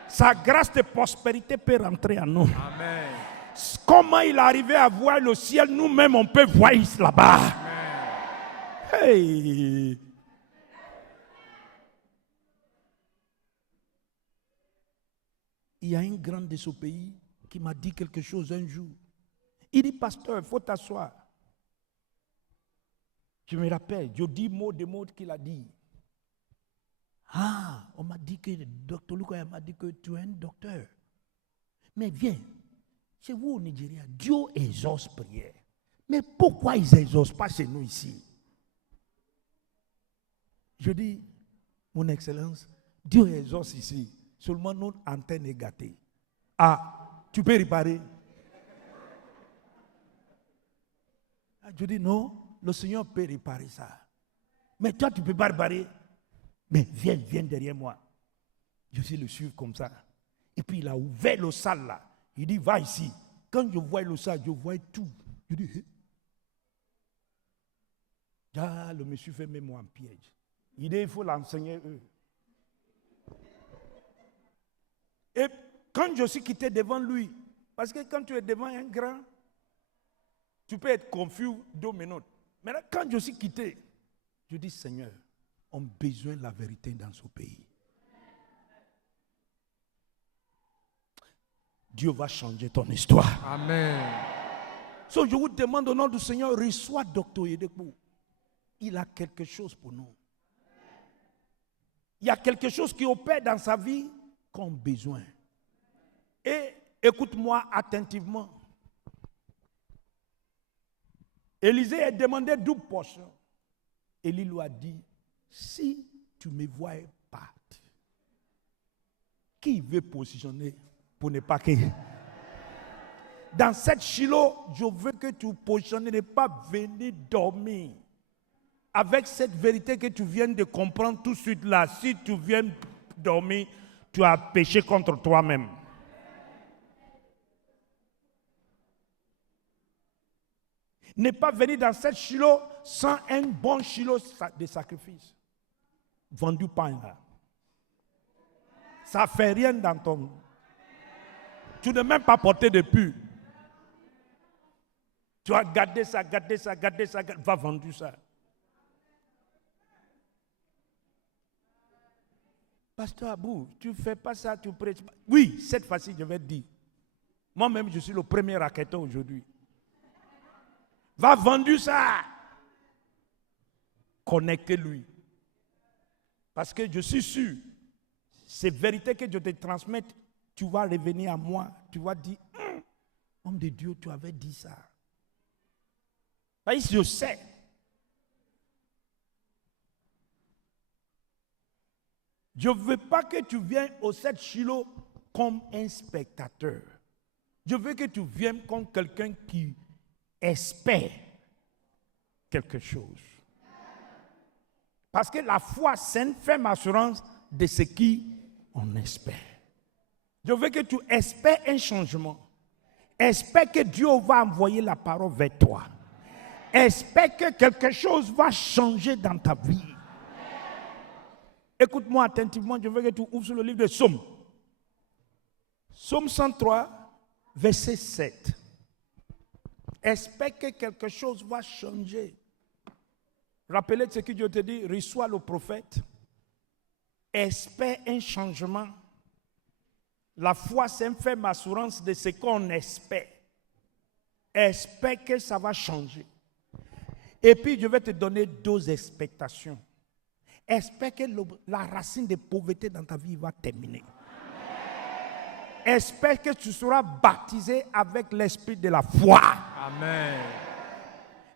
Sa grâce de prospérité peut rentrer en nous. Amen. Comment il est arrivé à voir le ciel, nous-mêmes on peut voir là-bas. Hey. Il y a un grand de ce pays qui m'a dit quelque chose un jour. Il dit, pasteur, il faut t'asseoir. Je me rappelle, je dis mot de mot qu'il a dit. Ah, on m'a dit que le docteur Lucas m'a dit que tu es un docteur. Mais viens, chez vous au Nigeria, Dieu exauce prière. Mais pourquoi ils n'exaucent pas chez nous ici? Je dis, mon excellence, Dieu exauce ici. Seulement notre antenne est gâtée. Ah, tu peux réparer? Je dis non, le Seigneur peut réparer ça. Mais toi, tu ne peux pas réparer. Mais viens derrière moi. Je suis le suivre comme ça. Et puis il a ouvert le salle là. Il dit, va ici. Quand je vois le salle, je vois tout. Je dis, hé. Ah, le monsieur fait même moi un piège. Il dit, il faut l'enseigner eux. Et quand je suis quitté devant lui, parce que quand tu es devant un grand, tu peux être confus 2 minutes. Maintenant, quand je suis quitté, je dis, Seigneur, on a besoin de la vérité dans ce pays. Dieu va changer ton histoire. Amen. So, je vous demande au nom du Seigneur, reçois Dr. Oyedepo. Il a quelque chose pour nous. Il y a quelque chose qui opère dans sa vie qu'on a besoin. Et écoute-moi attentivement. Élisée a demandé double portion. Élie lui a dit, si tu me vois partir, qui veut positionner pour ne pas que... Dans cette Shiloh, je veux que tu positionnes, ne pas venir dormir. Avec cette vérité que tu viens de comprendre tout de suite là, si tu viens dormir, tu as péché contre toi-même. Ne pas venir dans cette Shiloh sans un bon Shiloh de sacrifice. Vendu pain là. Ça ne fait rien dans ton... Tu n'as même pas porté de pur. Tu as gardé ça, va vendre ça. Pasteur Abou, tu ne fais pas ça, tu prêches pas. Oui, cette fois-ci, je vais te dire. Moi-même, je suis le premier raquetteur aujourd'hui. Va vendre ça. Connectez-lui. Parce que je suis sûr, ces vérités que je te transmette, tu vas revenir à moi. Tu vas dire, homme de Dieu, tu avais dit ça. Je sais. Je ne veux pas que tu viennes au 7 Shiloh comme un spectateur. Je veux que tu viennes comme quelqu'un qui espère quelque chose. Parce que la foi, c'est une ferme assurance de ce qu'on espère. Je veux que tu espères un changement. Espère que Dieu va envoyer la parole vers toi. Espère que quelque chose va changer dans ta vie. Écoute-moi attentivement, je veux que tu ouvres sur le livre de Psaume. Psaume 103, verset 7. Espère que quelque chose va changer. Rappelez ce que Dieu te dit, reçois le prophète. Espère un changement. La foi, c'est une ferme assurance de ce qu'on espère. Espère que ça va changer. Et puis, je vais te donner 2 expectations. Espère que la racine de pauvreté dans ta vie va terminer. Espère que tu seras baptisé avec l'esprit de la foi. Amen.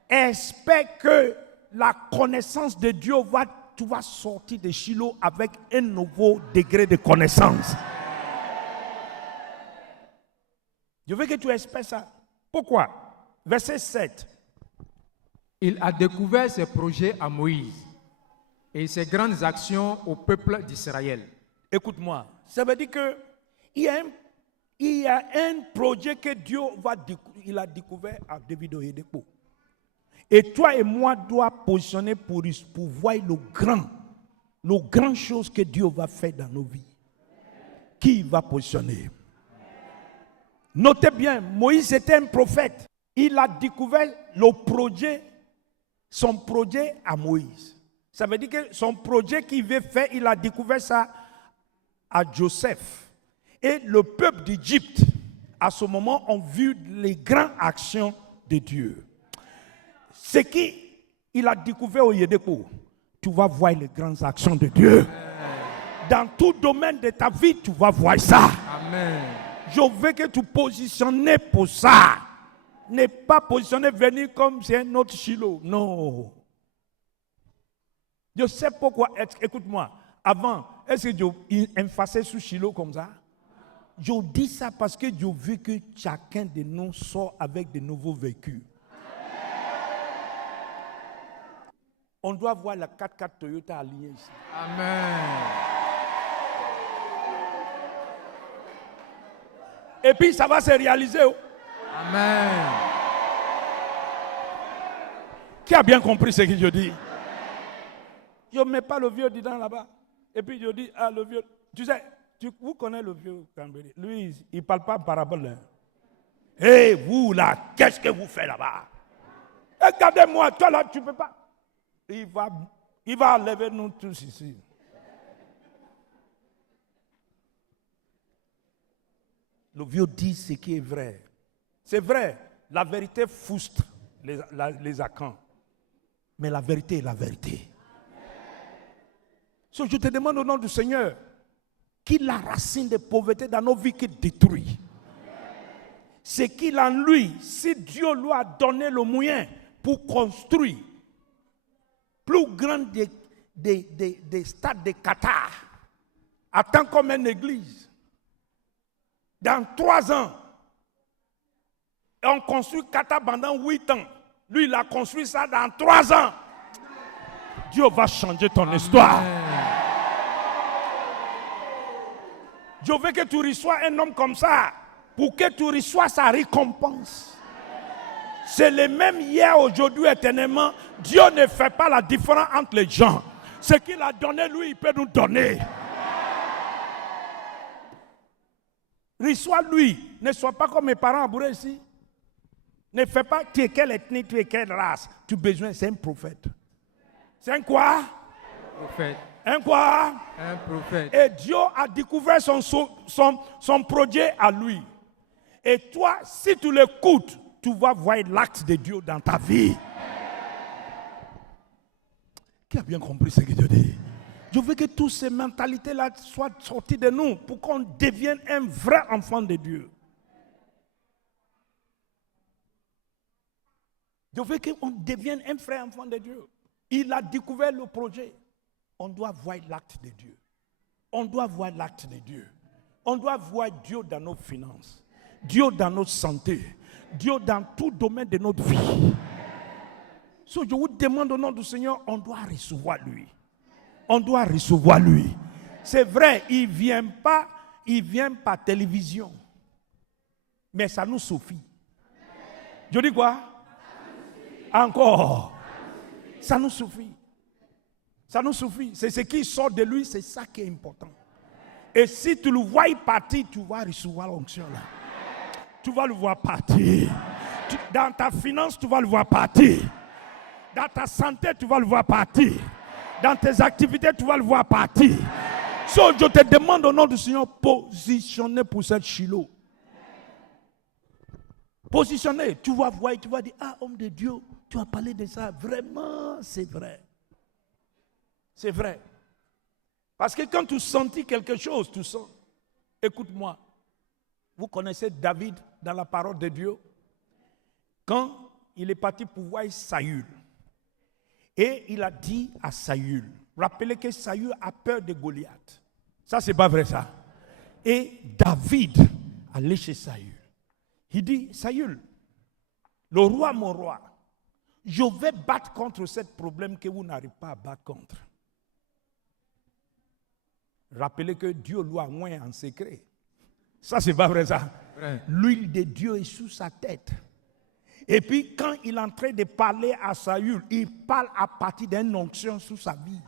Espère que la connaissance de Dieu tu vas sortir de Shiloh avec un nouveau degré de connaissance. Je veux que tu espères ça. Pourquoi? Verset 7. Il a découvert ses projets à Moïse et ses grandes actions au peuple d'Israël. Écoute-moi, ça veut dire qu'il y a un projet que Dieu il a découvert à David Oyedepo. Et toi et moi dois positionner pour voir le grand chose que Dieu va faire dans nos vies. Qui va positionner? Notez bien, Moïse était un prophète. Il a découvert son projet à Moïse. Ça veut dire que son projet qu'il veut faire, il a découvert ça à Joseph. Et le peuple d'Égypte, à ce moment, ont vu les grandes actions de Dieu. Ce qu'il a découvert au Oyedepo, tu vas voir les grandes actions de Dieu. Dans tout domaine de ta vie, tu vas voir ça. Amen. Je veux que tu positionnes pour ça. Ne pas positionner venir comme c'est un autre Shiloh. Non. Je sais pourquoi. Écoute-moi. Avant, est-ce que je emphasis sur Shiloh comme ça? Je dis ça parce que je veux que chacun de nous sort avec de nouveaux vécus. On doit voir la 4x4 Toyota alignée ici. Amen. Et puis ça va se réaliser. Amen. Qui a bien compris ce que je dis? Je ne mets pas le vieux dedans là-bas. Et puis je dis, le vieux. Tu sais, vous connaissez le vieux Cambéré. Lui, il ne parle pas en parabole. Hé, vous là, qu'est-ce que vous faites là-bas? Regardez-moi, toi là, tu ne peux pas. Il va enlever nous tous ici. Le vieux dit ce qui est vrai. C'est vrai, la vérité frustre les Acans. Mais la vérité est la vérité. So, je te demande au nom du Seigneur, qui la racine de pauvreté dans nos vies qui détruit. C'est qu'il en lui, si Dieu lui a donné le moyen pour construire plus grand des stades de Qatar, à tant comme une église, dans 3 ans, et on construit Qatar pendant 8 ans. Lui, il a construit ça dans 3 ans. Dieu va changer ton histoire. Je veux que tu reçois un homme comme ça pour que tu reçois sa récompense. C'est le même hier, aujourd'hui, éternellement. Dieu ne fait pas la différence entre les gens. Ce qu'il a donné, lui, il peut nous donner. Reçois lui. Ne sois pas comme mes parents abourés ici. Ne fais pas tu es quelle ethnie, tu es quelle race. Tu as besoin, c'est un prophète. C'est un quoi? Un prophète. Un quoi? Un prophète. Et Dieu a découvert son projet à lui. Et toi, si tu l'écoutes, tu vas voir l'acte de Dieu dans ta vie. Qui a bien compris ce que Dieu dit? Je veux que toutes ces mentalités-là soient sorties de nous pour qu'on devienne un vrai enfant de Dieu. Je veux qu'on devienne un vrai enfant de Dieu. Il a découvert le projet. On doit voir l'acte de Dieu. On doit voir l'acte de Dieu. On doit voir Dieu dans nos finances. Dieu dans notre santé. Dieu dans tout domaine de notre vie. So, je vous demande au nom du Seigneur, on doit recevoir lui. On doit recevoir lui. C'est vrai, il ne vient pas télévision. Mais ça nous suffit. Je dis quoi? Encore. Ça nous suffit. Ça nous suffit. C'est ce qui sort de lui, c'est ça qui est important. Et si tu le vois partir, tu vas recevoir l'onction là. Tu vas le voir partir. Dans ta finance, tu vas le voir partir. Dans ta santé, tu vas le voir partir. Dans tes activités, tu vas le voir partir. So, je te demande au nom du Seigneur, positionner pour cette Shiloh. Positionner, tu vas voir, tu vas dire, ah, homme de Dieu, tu as parlé de ça. Vraiment, c'est vrai. C'est vrai. Parce que quand tu sentis quelque chose, tu sens. Écoute-moi. Vous connaissez David dans la parole de Dieu. Quand il est parti pour voir Saül. Et il a dit à Saül, rappelez que Saül a peur de Goliath. Ça, c'est pas vrai ça. Et David allait chez Saül. Il dit, Saül, le roi, mon roi, je vais battre contre ce problème que vous n'arrivez pas à battre contre. Rappelez que Dieu lui a moins en secret. Ça, c'est pas vrai ça. Vrai. L'huile de Dieu est sous sa tête. Et puis, quand il est en train de parler à Saül, il parle à partir d'une onction sous sa vie.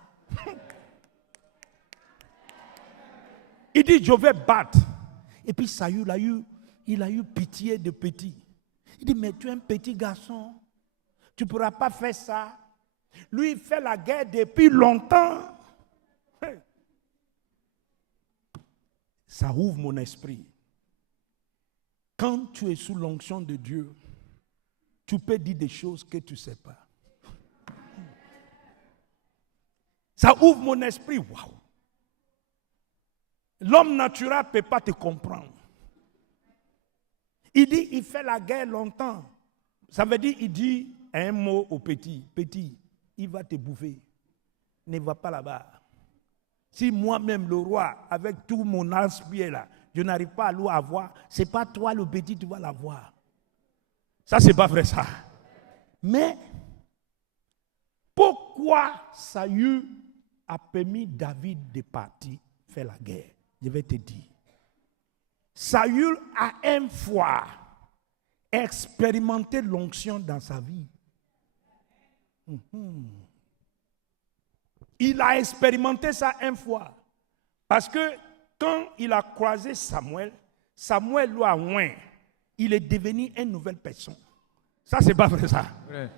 Il dit, je vais battre. Et puis, Saül il a eu pitié de petit. Il dit, mais tu es un petit garçon. Tu ne pourras pas faire ça. Lui, il fait la guerre depuis longtemps. Ça ouvre mon esprit. Quand tu es sous l'onction de Dieu, tu peux dire des choses que tu ne sais pas. Ça ouvre mon esprit. Waouh! L'homme naturel ne peut pas te comprendre. Il dit, il fait la guerre longtemps. Ça veut dire, il dit un mot au petit. Petit, il va te bouffer. Ne va pas là-bas. Si moi-même, le roi, avec tout mon aspect là, je n'arrive pas à l'avoir, ce n'est pas toi le petit, tu vas l'avoir. Ça, c'est pas vrai ça. Mais, pourquoi Saül a permis David de partir faire la guerre? Je vais te dire. Saül a une fois expérimenté l'onction dans sa vie. Il a expérimenté ça une fois. Parce que quand il a croisé Samuel, Samuel lui a oint. Il est devenu une nouvelle personne. Ça, c'est pas vrai, ça. Vrai.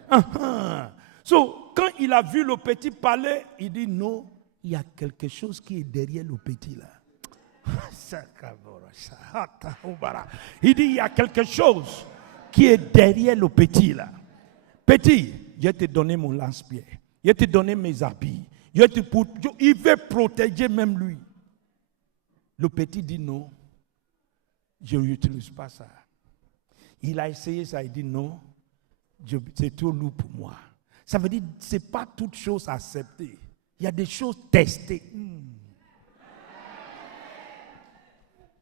So, quand il a vu le petit parler, il dit non, il y a quelque chose qui est derrière le petit là. Il dit il y a quelque chose qui est derrière le petit là. Petit, je t'ai donné mon lance-pierre, je t'ai donné mes habits, il veut protéger même lui. Le petit dit non, je n'utilise pas ça. Il a essayé ça, il dit non, c'est trop lourd pour moi. Ça veut dire que ce n'est pas toute chose à accepter. Il y a des choses testées.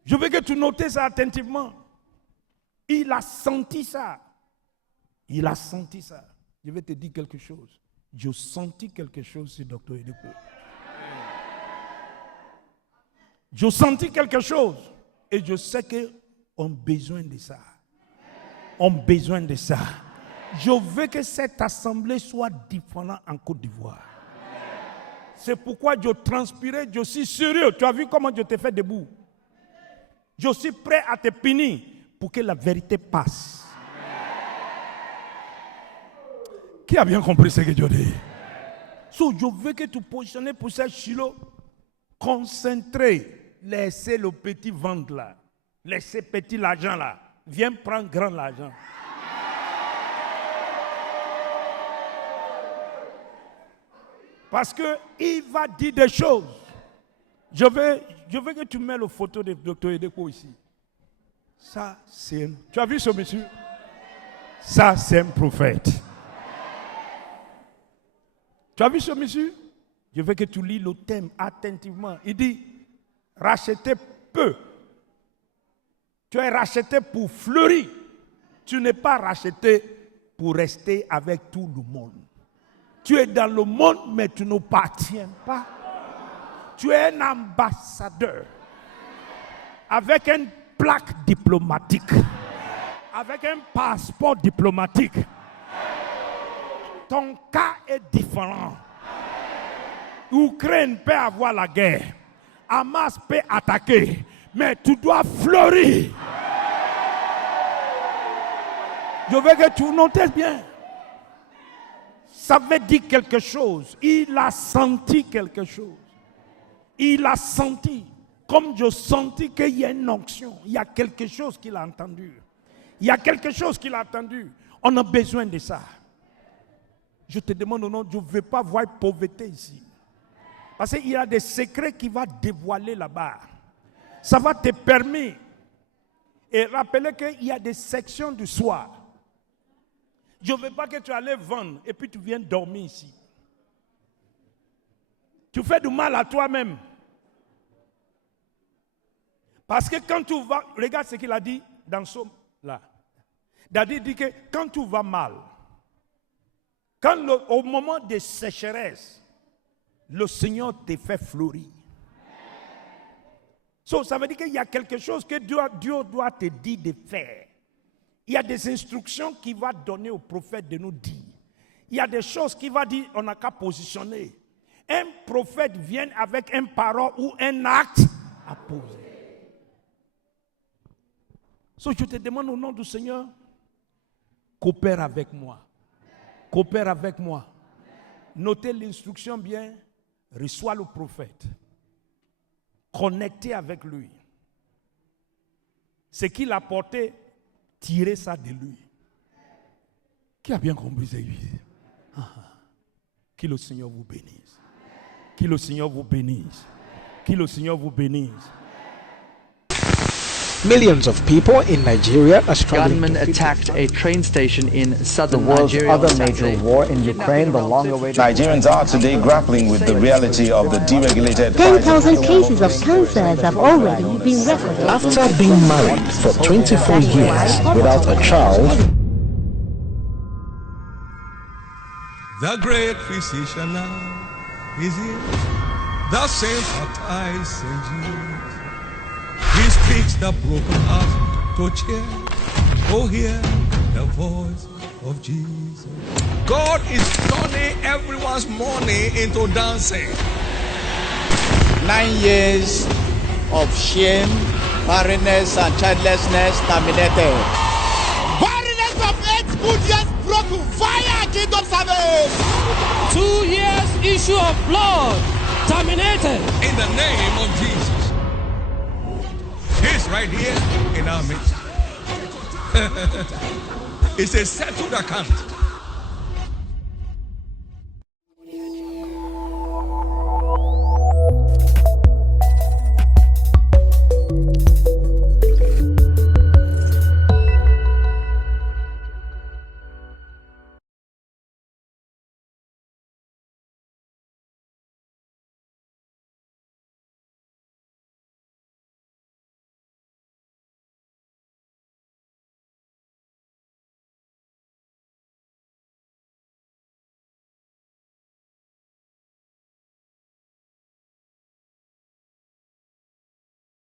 Je veux que tu notes ça attentivement. Il a senti ça. Il a senti ça. Je vais te dire quelque chose. J'ai senti quelque chose sur Dr. Edeko. J'ai senti quelque chose. Et je sais qu'on a besoin de ça. On a besoin de ça. Je veux que cette assemblée soit différente en Côte d'Ivoire. C'est pourquoi je transpirais, je suis sérieux. Tu as vu comment je t'ai fait debout? Je suis prêt à te punir pour que la vérité passe. Qui a bien compris ce que je dis? So, je veux que tu positionnes pour ce Shiloh. Concentré. Laissez le petit vendre là. Laissez petit l'argent là. Viens prendre grand l'argent. Parce qu'il va dire des choses. Je veux que tu mets la photo de Dr. Edeko ici. Ça, c'est tu as vu ce monsieur? Ça, c'est un prophète. Tu as vu ce monsieur? Je veux que tu lis le thème attentivement. Il dit, racheter peu. Tu es racheté pour fleurir. Tu n'es pas racheté pour rester avec tout le monde. Tu es dans le monde, mais tu n'appartiens pas. Tu es un ambassadeur avec une plaque diplomatique, avec un passeport diplomatique. Ton cas est différent. L'Ukraine peut avoir la guerre. Hamas peut attaquer. Mais tu dois fleurir. Je veux que tu notes bien. Ça veut dire quelque chose. Il a senti quelque chose. Il a senti. Comme je sentis qu'il y a une onction. Il y a quelque chose qu'il a entendu. Il y a quelque chose qu'il a entendu. On a besoin de ça. Je te demande au nom, je ne veux pas voir pauvreté ici. Parce qu'il y a des secrets qu'il va dévoiler là-bas. Ça va te permettre. Et rappelez qu'il y a des sections du soir. Je ne veux pas que tu ailles vendre et puis tu viens dormir ici. Tu fais du mal à toi-même. Parce que quand tu vas, regarde ce qu'il a dit dans ce là. David dit que quand tu vas mal, au moment de sécheresse, le Seigneur te fait fleurir. Ça veut dire qu'il y a quelque chose que Dieu doit te dire de faire. Il y a des instructions qu'il va donner au prophète de nous dire. Il y a des choses qu'il va dire, on n'a qu'à positionner. Un prophète vient avec une parole ou un acte à poser. Je te demande au nom du Seigneur, coopère avec moi. Coopère avec moi. Notez l'instruction bien, reçois le prophète. Connectez avec lui. Ce qu'il a porté, tirez ça de lui. Qui a bien compris ça? Que le Seigneur vous bénisse. Que le Seigneur vous bénisse. Que le Seigneur vous bénisse. Millions of people in Nigeria are struggling. Gunmen attacked a train station in southern the world's Nigeria. other major war in Ukraine, the long-awaited... Nigerians are today grappling with the reality of the deregulated... 10,000 cases of cancers have already been recorded. After being married for 24 years without a child, the great physician now is here, the same baptized Saint Jesus. He speaks the broken heart to cheer. Oh, hear the voice of Jesus. God is turning everyone's mourning into dancing. 9 years of shame, barrenness, and childlessness terminated. Barrenness of 8 2 years broken. Fire kingdom service. 2 years issue of blood terminated. In the name of Jesus. He's right here in our midst. It's a settled account.